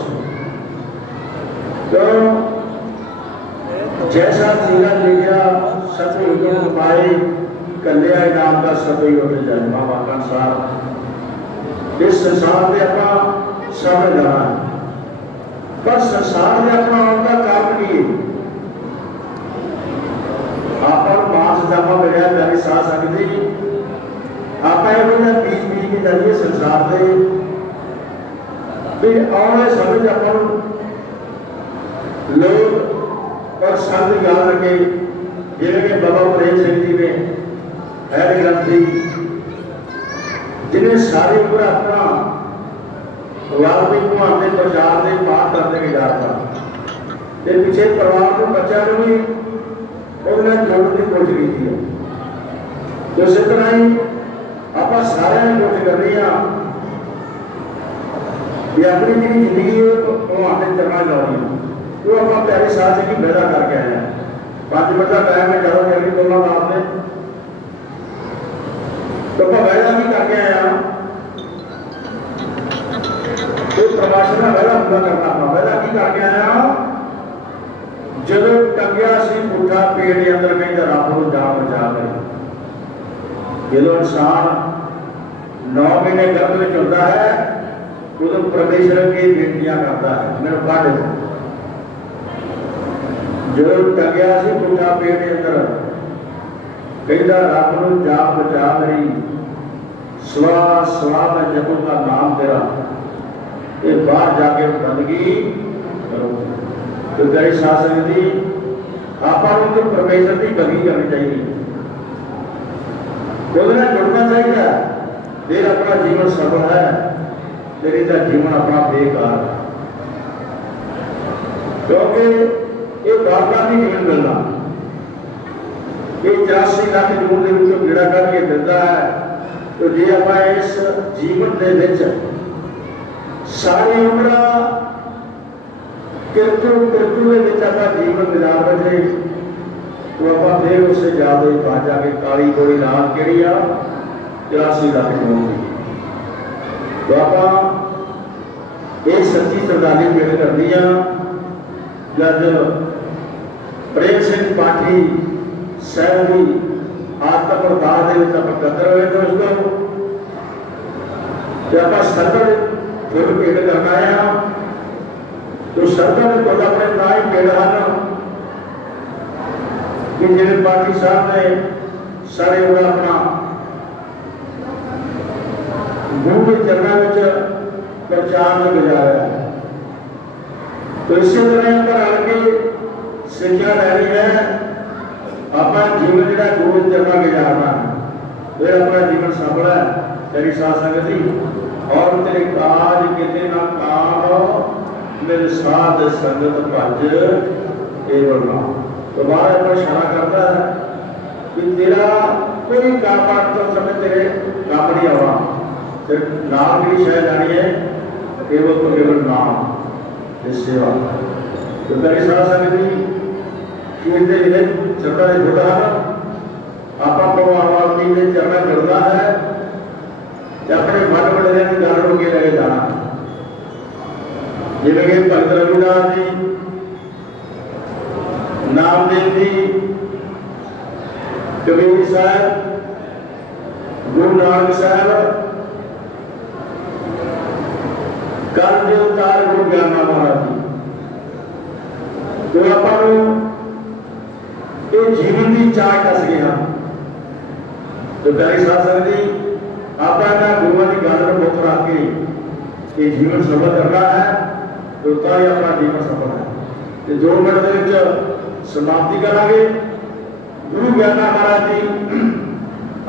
तो जैसा सीधा लिखा सतयुग पाए कल्याण इनाम का सतयुग मिल जाए। बाबा कंसार इस संसार में अपना समय जाना है पर संसार में अपना उनका कारण की आप मास जमा मिले प्यारी साध संगत जी आप बीच बीच के जरिए संसार के भी आने समय अपन लोग और संत याद रखे जिन्हें कि बाबा प्रेम सिंह जी ने खैर ग्रंथी जिन्हें सारी उम्र अपना वाल्मीकि भगवान के प्रचार के पाठ करने के जाता पीछे परिवार को बच्चा को भी उन्हें जोड़ने की कोशिश की है। तो इस तरह ही आप सारे कोशिश कर रही हैं कि अपनी जी जिंदगी भगवान के चरणों लानी वो आप प्यारी साध जी की पैदा करके आए हैं। 5 मिनट का टाइम है ज़्यादा जल्दी बोलना आपने तो वैदा भी करके आया तो प्रभाषण का वैदा पूरा करना अपना वैदा की करके आया जब टंगिया सी पुठा पेड़ के अंदर कहीं रब को जान बचा गए जो इंसान 9 महीने गर्भ में होता है उदो परमेश्वर की बेनतियां करता है मेरे पढ़ जो टंगिया सी पुठा पेड़ के अंदर कहता रब को जान बचा मेरी स्वा स्वा मैं जपूंगा नाम तेरा ये बाहर जाके बंदगी करो। तो प्यारी साध संगत जी आप तो परमेश्वर की बंदगी करनी चाहिए जुड़ना चाहिए फिर अपना जीवन सफल है तेरी का जीवन अपना बेकार क्योंकि ये बाबा नहीं जीवन मिलना ये 84 लाख जून के कीड़ा करके मिलता है। तो जे आप इस जीवन के सारी उम्र किरतू किरतू जीवन गुजार बचे तो आप फिर उससे याद पा जाके काली गोली नाम केड़ी आ 84 लाख जून की तो आप एक सच्ची श्रद्धांजलि भेंट करनी आ जब प्रेम सिंह पाठी साहब की आत्म अरदास कदर हुए दोस्तों जब आप सरदार फिर भेंट करना है तो सरदार ने खुद अपने ना ही भेड़ हैं कि जिन्हें पाठी साहब ने सारे अपना गुरु के चरणों में प्रचार में गुजारा तो इसी तरह पर आके शिक्षा लैनी है अपना जीवन जो गुरु के चरणों गुजारना फिर अपना जीवन सफल है तेरी साध संगत जी और तेरे मिल साध संगत भज केवल नाम। तो महाराज को इशारा करता है कि तेरा कोई काम तो समय तेरे काम नहीं आवा, सिर्फ नाम की शह जानी है, केवल तो केवल नाम इस सेवा। तो मेरी साथ संगत जी कीर्ते जिले चरना ने जुड़ा है, आपा भगवान वाल्मीकि के चरना जुड़ना है, अपने मन बड़े की गल रोके लेके जाना। जिवें कि भगत रविदास जी, नामदेव जी, कबीर साहब, गुरु नानक साहब, कल के अवतार गुरु ज्ञाना महाराज जी, जो आपको ये जीवन की चाह दस गए हैं। तो प्यारी साध संगत जी, आप गुरुओं की गल में मुख रख के ये जीवन सफल करना है, तो ही अपना जीवन सफल है। तो 2 मिनट के समाप्ति करांगे। गुरु ज्ञाना महाराज जी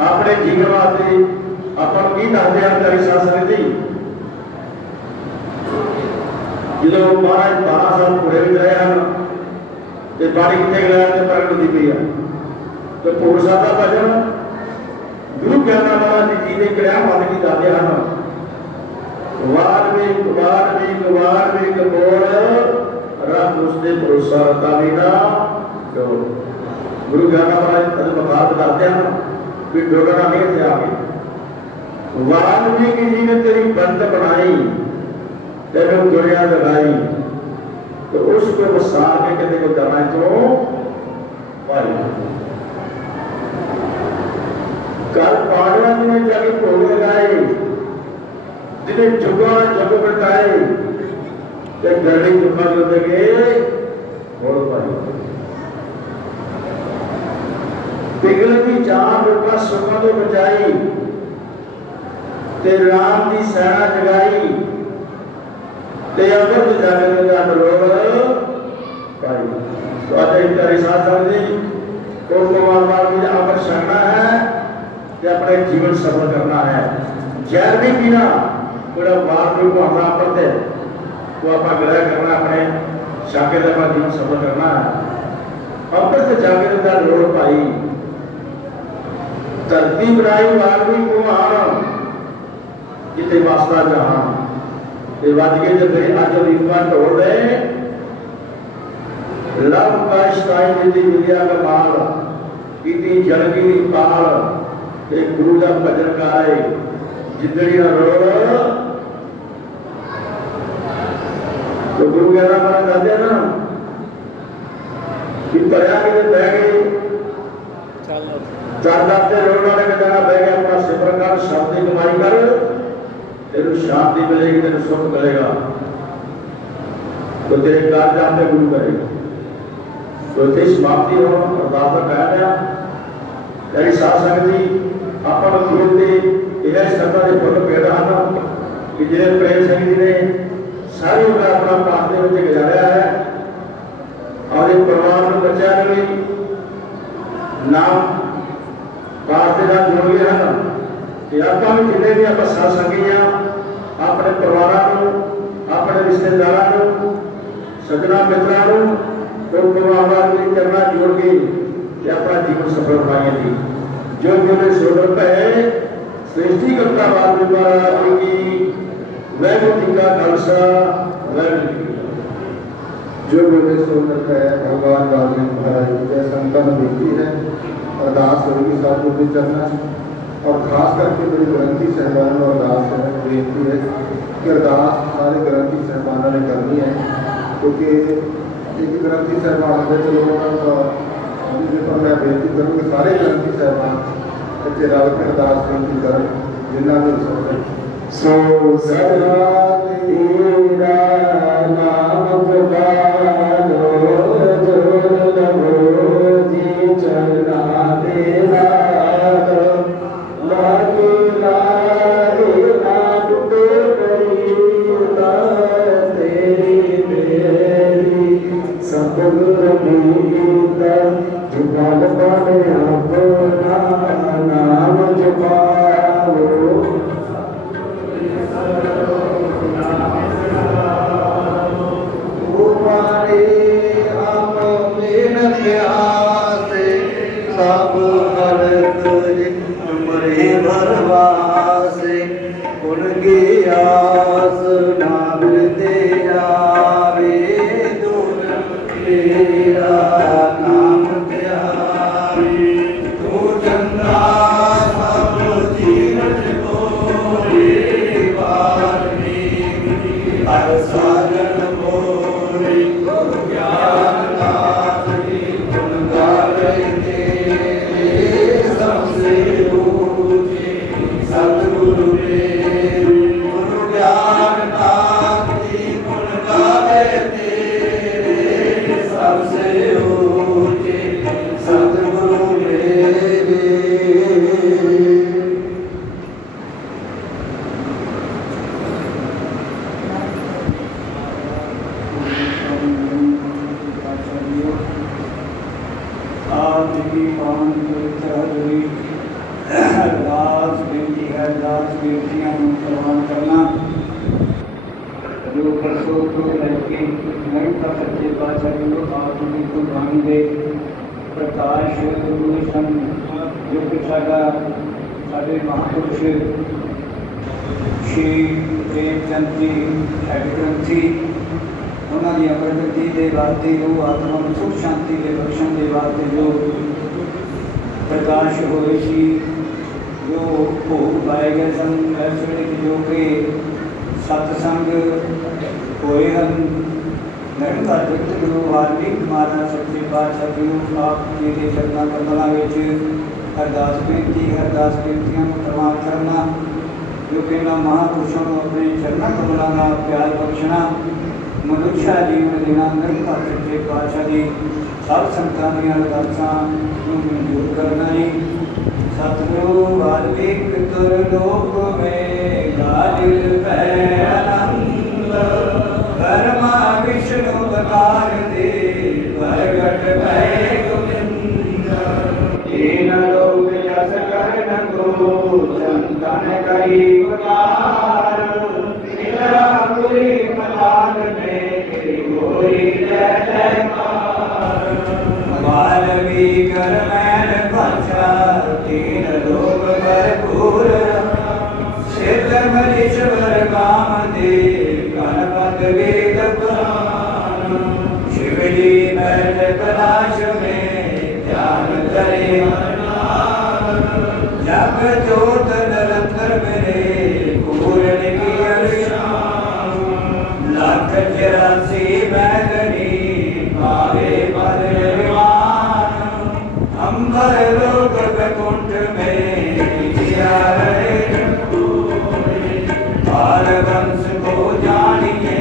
अपने जीवन वास्ते आपको की दसते हैं प्यारी साध संगत जी। जो महाराज 12 साल पूरे भी रहे हैं तो बाड़ी कितने गया तो प्रगट होती पई है। तो भोर साहब का भजन गुरु ज्ञाना महाराज जी ने कहा मन की दाते हैं, वाल्मीक वाल्मीक वाल्मीक बोल रब उसने भरोसा रखा बिना डोल। गुरु ज्ञाना महाराज तद बता बताते हैं कि डोलना नहीं थे आगे। वाल्मीकि जी ने तेरी बंद बनाई, तेरे दुनिया लगाई, तो उसको वसार के कहते को करना तो पाई। कल पांडवा जी ने जाके भोग लगाए, जिन्हें जुगा जग बटाए, गरड़ी जुगा जो देखे बोल पाई। पिघल की जान लोग सुखों तो बचाई, ते राम की सेना जगाई, ते अमृत जाने का डोल पाई। तो आज एक तारी साथ समझी तो मुझे अमर छकना है कि अपने जीवन सफल करना है। जहर नहीं पीना, थोड़ा बार को हमारा पढ़ते तो आप ग्रह करना, अपने शाके का जीवन सफल करना है। अमृत जागे का लोड़ पाई, धरती बनाई वाल्मीकि कुमार, जिते वासना जहां वज के जब अज रीपा ढोल रहे, लव का स्थाई जी विद्या का माल की जलगी पाल, एक गुरु का भजन गाए जिंदड़ी रोल। तो गुरु ज्ञाना महाराज कहते हैं ना कि भरिया कि बह गई चार दाते रोड वाले का जाना बह गया, अपना सिमरन कर, शब्द की कमाई कर, तेरे शांति मिलेगी, तेरे सुख मिलेगा, तो तेरे कार्य आपने गुरु करेगा। तो इतनी समाप्ति हो अरदास का कहा गया। मेरी साध संगत जी आपको गुरु के इन्हें संतां के फुल पेड़ हैं कि जिन्हें प्रेम सिंह जी ने सारी उम्र अपना पाठ के विच गुजारिया है, और एक परिवार में बच्चा भी नाम पाठ के नाल जुड़ गए हैं। आप जिन्हें भी आप साथ संगी हाँ, अपने परिवारों, अपने रिश्तेदारों, सजना मित्रों तो भगवान के चरणा जोड़ के अपना जीवन सफल बनाइए थी। जो मेरे सोदर है सृष्टिकर्ता वाल्मीकि महाराज की वैभव जी का खालसा वैभव। जो मेरे सोदर है भगवान वाल्मीकि महाराज की जय संतन बेटी है, अरदास होगी साधु के चरणा। और खास करके मेरी ग्रंथी साहबान और अरदास है, बेनती है कि अरदास सारे ग्रंथी साहबाना ने करनी है, क्योंकि एक ग्रंथी साहबान है चलो पर मैं बेनती करूँ कि सारे ग्रंथी साहबान इतने रल के अरदास बेनती कर जिन्ना भी हो सकते। सो सदा तेरा नाम पुकारो, जोर लगो जी चलना देना, नाम जपाओ की पावन पवित्र हजूरी अरदास बेनती है, अरदास बेनतियां प्रवान करना जो परसों को लड़के नहीं का सच्चे पातशाह जो आप उन्हीं को ध्यान दे प्रकाश भूषण जो कि साढ़े महापुरुष श्री प्रेमचंद जी हैडग्रंथी उन्होंने अमरगति के वास्ते वो आत्मा में सुख शांति के बख्शण के वास्ते जो प्रकाश होए सी जो भोग पाए गए सन इस वे जो कि सत्संग होए हैं निरंतर वित्त गुरु वाल्मीकि महाराज सच्चे पातशाह गुरु आप जी के चरणों कमलों में अरदास बेनतियां प्रवान करना जो कि इन्होंने महापुरुषों को अपने चरणों कमलों का प्यार बख्शना मनुष्य जीवन देना निरंतर सच्चे पातशाह जी सब संतां दी अरदासां नूं मंजूर करना जी। सतगुरु वाल्मीकि तुर लोक में गाजिल पै आनंद ब्रह्मा विष्णु अवतार दे प्रगट भय गोविंद तीन लोक जस करन को संतन कई पुकार निरा पुरी मलाल में गोरी जय जयकार मालवी कर मैन भाषा तीन लोक भरपूर सिद्ध मरीश्वर काम दे गणपत वेद पुराण शिव जी बैठ कैलाश में ध्यान करे जब जोत निरंतर मेरे पूर्ण की अभिशान लाख 84 बैगनी पावे पद विमान अंबर लोक बैकुंठ में जिया रहे बाल वंश को जानिए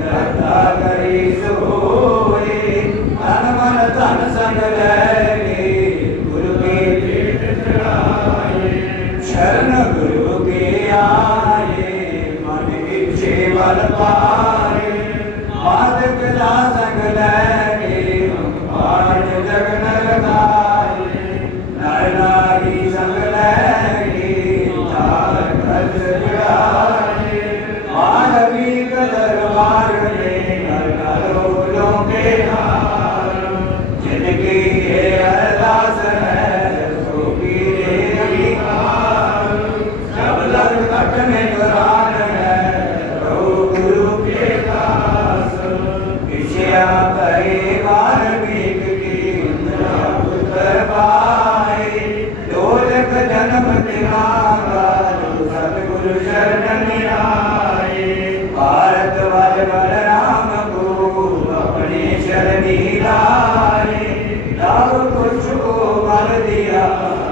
करता करी सोए तन मन धन संग लगे गुरु के शरण गुरु के आए मन इच्छे बल पाए मादक ला संग लगे पाठ जगन लगाए नर नारी संग लगे चार खर्च जुड़ाए मानवी दरबार में करो के हार जिनकी ये अरदास है सो की अधिकार सब लग तक में कुरान है रो गुरु के दास विषया करे वाल्मीकि की पुत्र पाए दोलक जन्म दिलागा सतगुरु शरण आए भारत वर राम को अपने शरणी लाए लव कुछ को बल दिया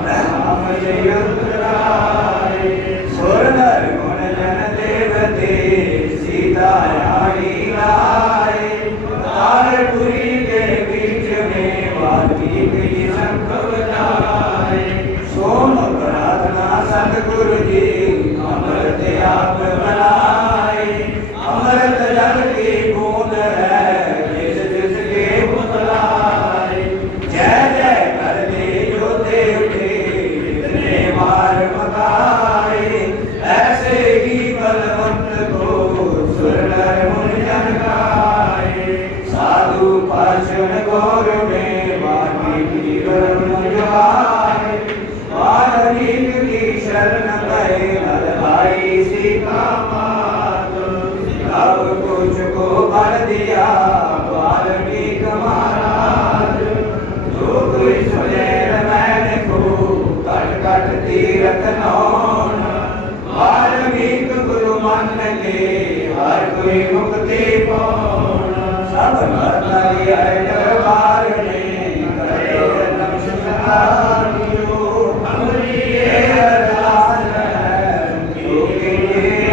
राम जय उतराए सुर नर गुण जन देवते सीता रानी लाए तारपुरी के बीच में वाल्मीकि जी शंख बजाए सोम प्रार्थना सतगुरु जी अमृत आप बनाए अमृत जल की बूंद है जिस जिसके बुतलाए जय जय कर दे जो देवते इतने मार मकाए ऐसे ही बलवंत को सुर नर मुनि जन गाए साधु पाषाण गौर में वाल्मीकि कर्म जगाए वाल्मीकि की शरण गए भाई सीता मात अब कुछ को बल दिया वाल्मीकि महाराज जो कोई सुनेर मैंने को कट कट तीरथ नौन वाल्मीकि गुरु मन के हर कोई मुक्ति पाउन सब मर आए दरबार में करे नमस्कार हमारी ये अरदास है जो कि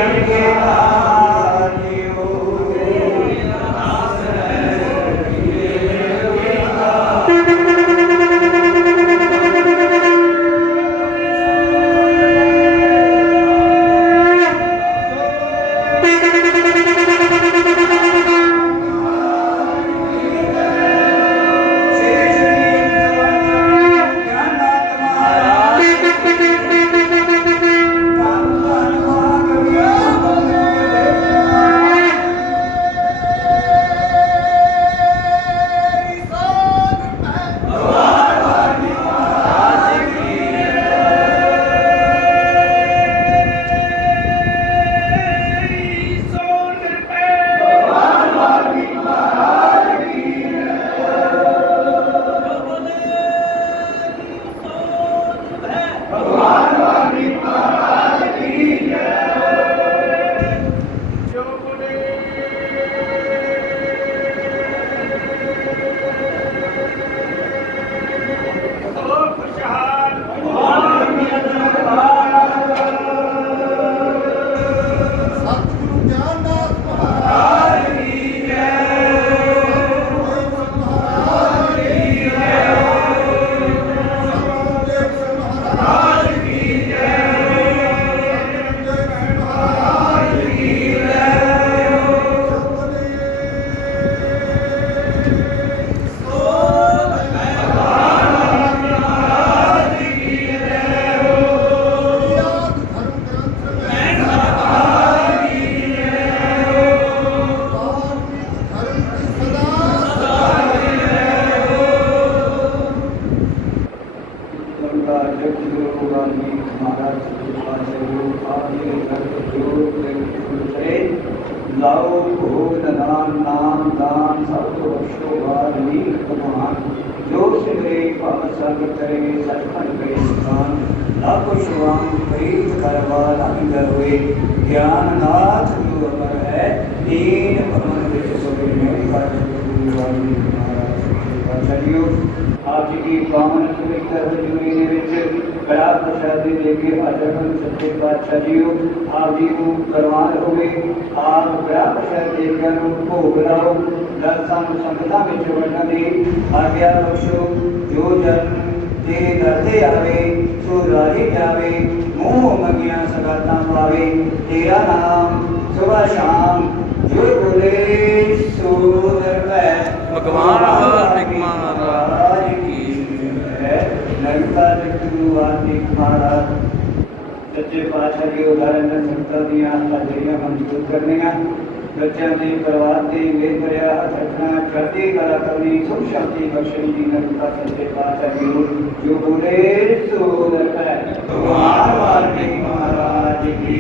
अंके ਲਾਓ ਭੋਗ ਨਦਾਨ ਨਾਮ ਦਾਨ ਸਭ ਤੋਂ ਬਖਸ਼ੋ ਬਾਦ ਨੀਕ ਕਮਾਨ ਜੋ ਸਿਮਰੇ ਭਵ ਸੰਗ ਕਰੇ ਸਤਖੰਡ ਕਰੇ ਸੁਖਾਨ ਲਾਖੋ ਸ਼ਵਾਨ ਪ੍ਰੀਤ ਕਰਵਾ ਅੰਦਰ ਹੋਏ ਗਿਆਨ ਨਾਥ ਜੋ ਅਮਰ ਹੈ ਦੀਨ ਭਵਨ ਵਿੱਚ ਸੋਵੇ ਮੇਰੀ ਬਾਤ ਗੁਰੂ ਵਾਲੀ ਮਹਾਰਾਜ ਚਲਿਓ ਆਪ ਜੀ ਦੀ ਪਾਵਨ ਪਵਿੱਤਰ ਹਜ਼ੂਰੀ ਦੇ ਵਿੱਚ ਬੜਾ ਪ੍ਰਸ਼ਾਦੀ ਦੇ ਕੇ ਹਾਜ਼ਰ ਹਨ ਸੱਚੇ ਪਾਤਸ਼ਾਹ ਜੀਓ ਆਪ ਜੀ ਨੂੰ ਕਰਵਾਨ ਹੋਵੇ ਆਪ ਬੜਾ ਪ੍ਰਸ਼ਾਦ ਦੇ ਕੇ ਨੂੰ ਭੋਗ ਲਾਓ ਦਰਸਾਂ ਸੰਗਤਾਂ ਵਿੱਚ ਵੜਨ ਦੀ ਆਗਿਆ ਬਖਸ਼ੋ ਜੋ ਜਨ ਤੇਰੇ ਦਰ ਤੇ ਆਵੇ ਸੋ ਰਾਹੀ ਜਾਵੇ ਮੂੰਹ ਮੰਗੀਆਂ ਸਗਾਤਾਂ ਪਾਵੇ ਤੇਰਾ ਨਾਮ ਸੁਬਹ ਸ਼ਾਮ ਜੋ ਬੋਲੇ ਸੋ ਨਿਰਭੈ ਭਗਵਾਨ ਵਾਲਮੀਕ ਮਹਾਰਾਜ ਕੀ ਹੈ ਨਰਤਾ ਗੁਰੂ ਵਾਲਮੀਕ ਮਹਾਰਾਜ ਸੱਚੇ ਪਾਤਸ਼ਾਹ ਦੀ ਉਦਾਹਰਨ ਸੰਗਤਾਂ ਦੀਆਂ ਹਾਜ਼ਰੀਆਂ ਮਨਜ਼ੂਰ ਕਰਨੀਆਂ ਬੱਚਿਆਂ ਦੇ ਪਰਿਵਾਰ ਦੇ ਮੇਰ ਭਰਿਆ ਹੱਥ ਰੱਖਣਾ ਚੜ੍ਹਦੀ ਕਲਾ ਕਰਨੀ ਸੁਖ ਸ਼ਾਂਤੀ ਬਖਸ਼ਣੀ ਦੀ ਨਰਤਾ ਸੱਚੇ ਪਾਤਸ਼ਾਹ ਜੀ ਜੋ ਬੋਲੇ ਸੋ ਨਿਰਭੈ ਭਗਵਾਨ ਵਾਲਮੀਕ ਮਹਾਰਾਜ ਕੀ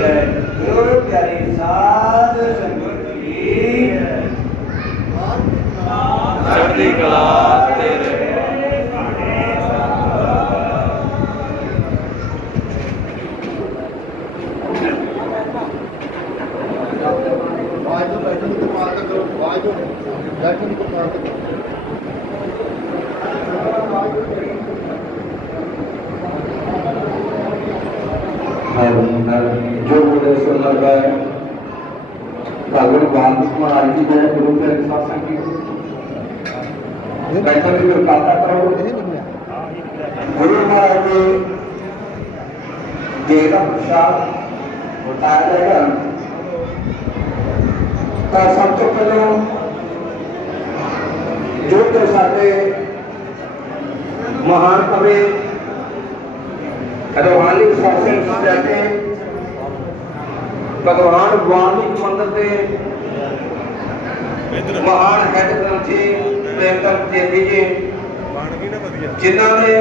ਜੈ ਗੁਰੂ ਪਿਆਰੇ ਸਾਧ ਸੰਗਤ ਕੀ ਜੈ ਚੜ੍ਹਦੀ ਕਲਾ ਤੇਰੇ जो बोले सो लगा है भगवान वाल्मीकि महाराज जी जय गुरु के शासन की बैठक की कृपा करो गुरु महाराज के देह का प्रसाद बताया जाएगा तो सब तो पहले जो तो सारे महान कवि रूहानी शासन जाके भगवान वाल्मीकि मंदिर के महान हैड ग्रंथी प्रेमचंद देवी जी जिन्होंने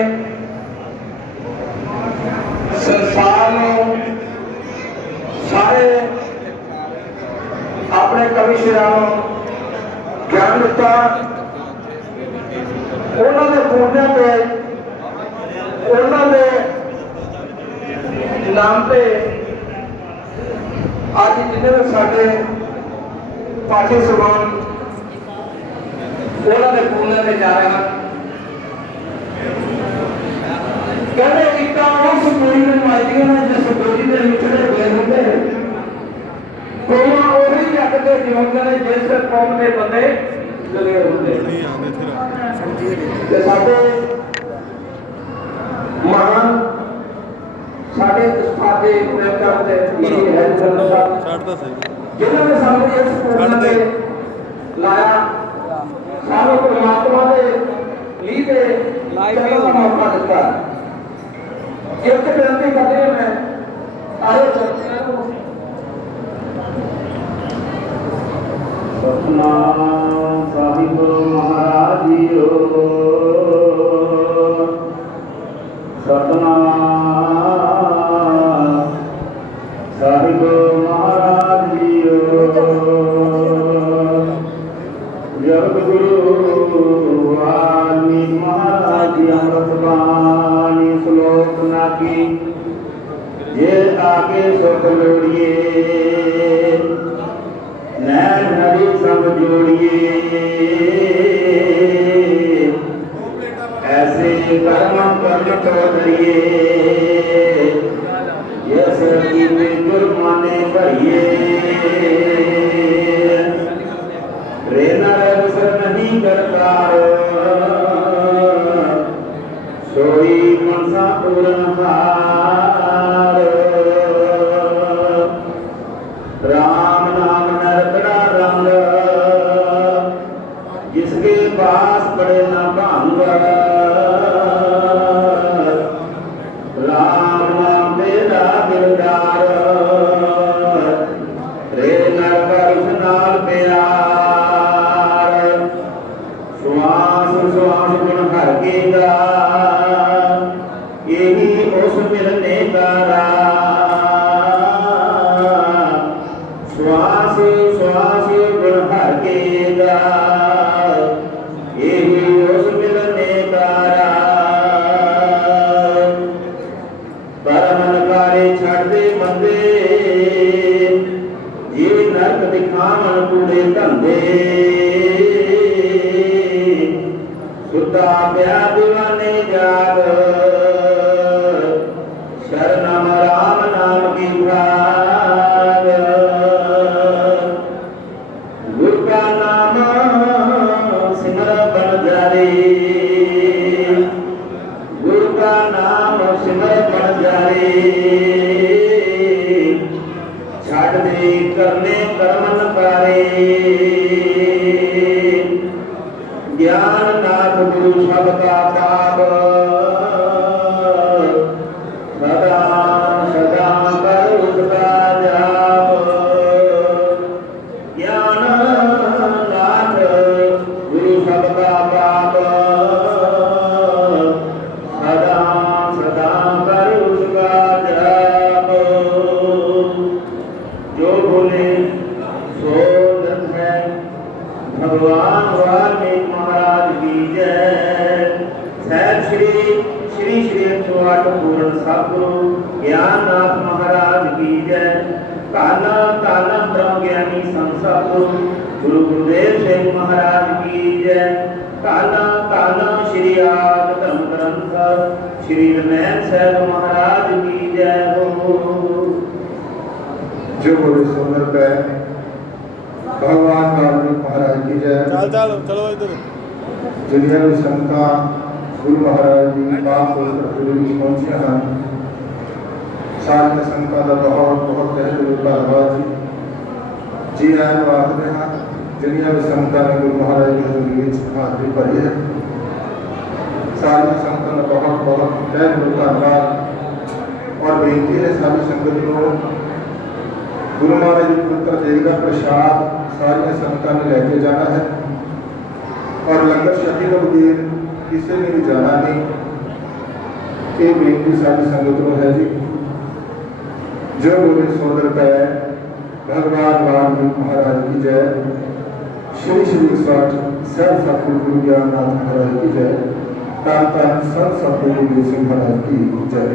संसार में सारे अपने कवि शिरां ज्ञान दिता उन्होंने पूर्णिया पे उन्होंने नाम पे आज जिन्हें भी साढ़े पाठी समान उन्होंने पूर्णिया में जा रहे हैं कहते इतना उस कुड़ी में माइदियों ने जिस कुड़ी में मिठड़े हुए होंगे कोमा वही जग के जीवन ने जिस कौम के बंदे लगे होंगे साढ़े महान साढ़े उस्तादे प्रेमचंद जी है जिन्होंने सामने इस पूर्ण में लाया सारे परमात्मा के ली दे चलने का मौका दिता एक बेनती करते हैं मैं आए चलते हैं सतनाम साहिब महाराज जी सतनाम साहिब महाराज जी जग गुरु वाल्मीकि महाराज जी अमृत बानी श्लोक नाकी ये आगे सुख लोड़िए नैन हरि संग जोड़िए ऐसे कर्म कर्म तो करिए यस की जुर्माने भरिए रे नर नहीं करता सोई मनसा पूर्ण हार राम नाम नरकड़ा रंग जिसके पास पड़े न भांग राम नाम तेरा दिलदार रे नरकर उस नाल प्यार श्वास श्वास गुण हर के दा यही उस मिलने का श्वास दिखावन कूड़े धंधे सुता प्या दीवाने जाग शरणम राम नाम की भाग गुरु का नाम सिमर बन जारे गुरु का नाम सिमर बन जारे छाट दे करने कर्मन कारे ज्ञान नाथ गुरु सबका पाप सदा सदा कर उसका जाप ज्ञान नाथ गुरु सबका पाप सदा सदा कर उसका जाप जो बोले सो धन है भगवान वाल्मीकि महाराज की जय। सहज श्री श्री श्री 108 पूर्ण सतगुरु ज्ञाननाथ महाराज की जय। काना काना ब्रह्म ज्ञानी संसतगुरु गुरु गुरुदेव सिंह महाराज की जय। काना काना श्री आद धर्म ग्रंथ श्री रमैन साहब महाराज की जय हो। जो बोले सुंदर पे भगवान वाल्मीकि महाराज की जय। चलो इधर जिन्हें भी संता गुरु महाराज जी बाप गुरु जी पहुंचे हैं सारे संता का बहुत बहुत तहे दिल धन्यवाद जी आए आखते हैं जिन्हें भी संता ने गुरु महाराज की हजूरी में हाजिरी भरी है सारी संता का बहुत बहुत तहे दिल धन्यवाद और बेनती है सारी संगत को गुरु महाराज जी पवित्र देव का प्रसाद सारी संगत ने लेके जाना है और लंगर छकी का उदेर किसी ने भी जाना नहीं। ये बेनती सारी संगत को है जी। जो बोले सोदर पे भगवान वाल्मीकि महाराज की जय। श्री श्री सर्व सतगुरु गुरु ज्ञाननाथ महाराज की जय। तान तान सर्व सतगुरु गुरु सिंह महाराज की जय।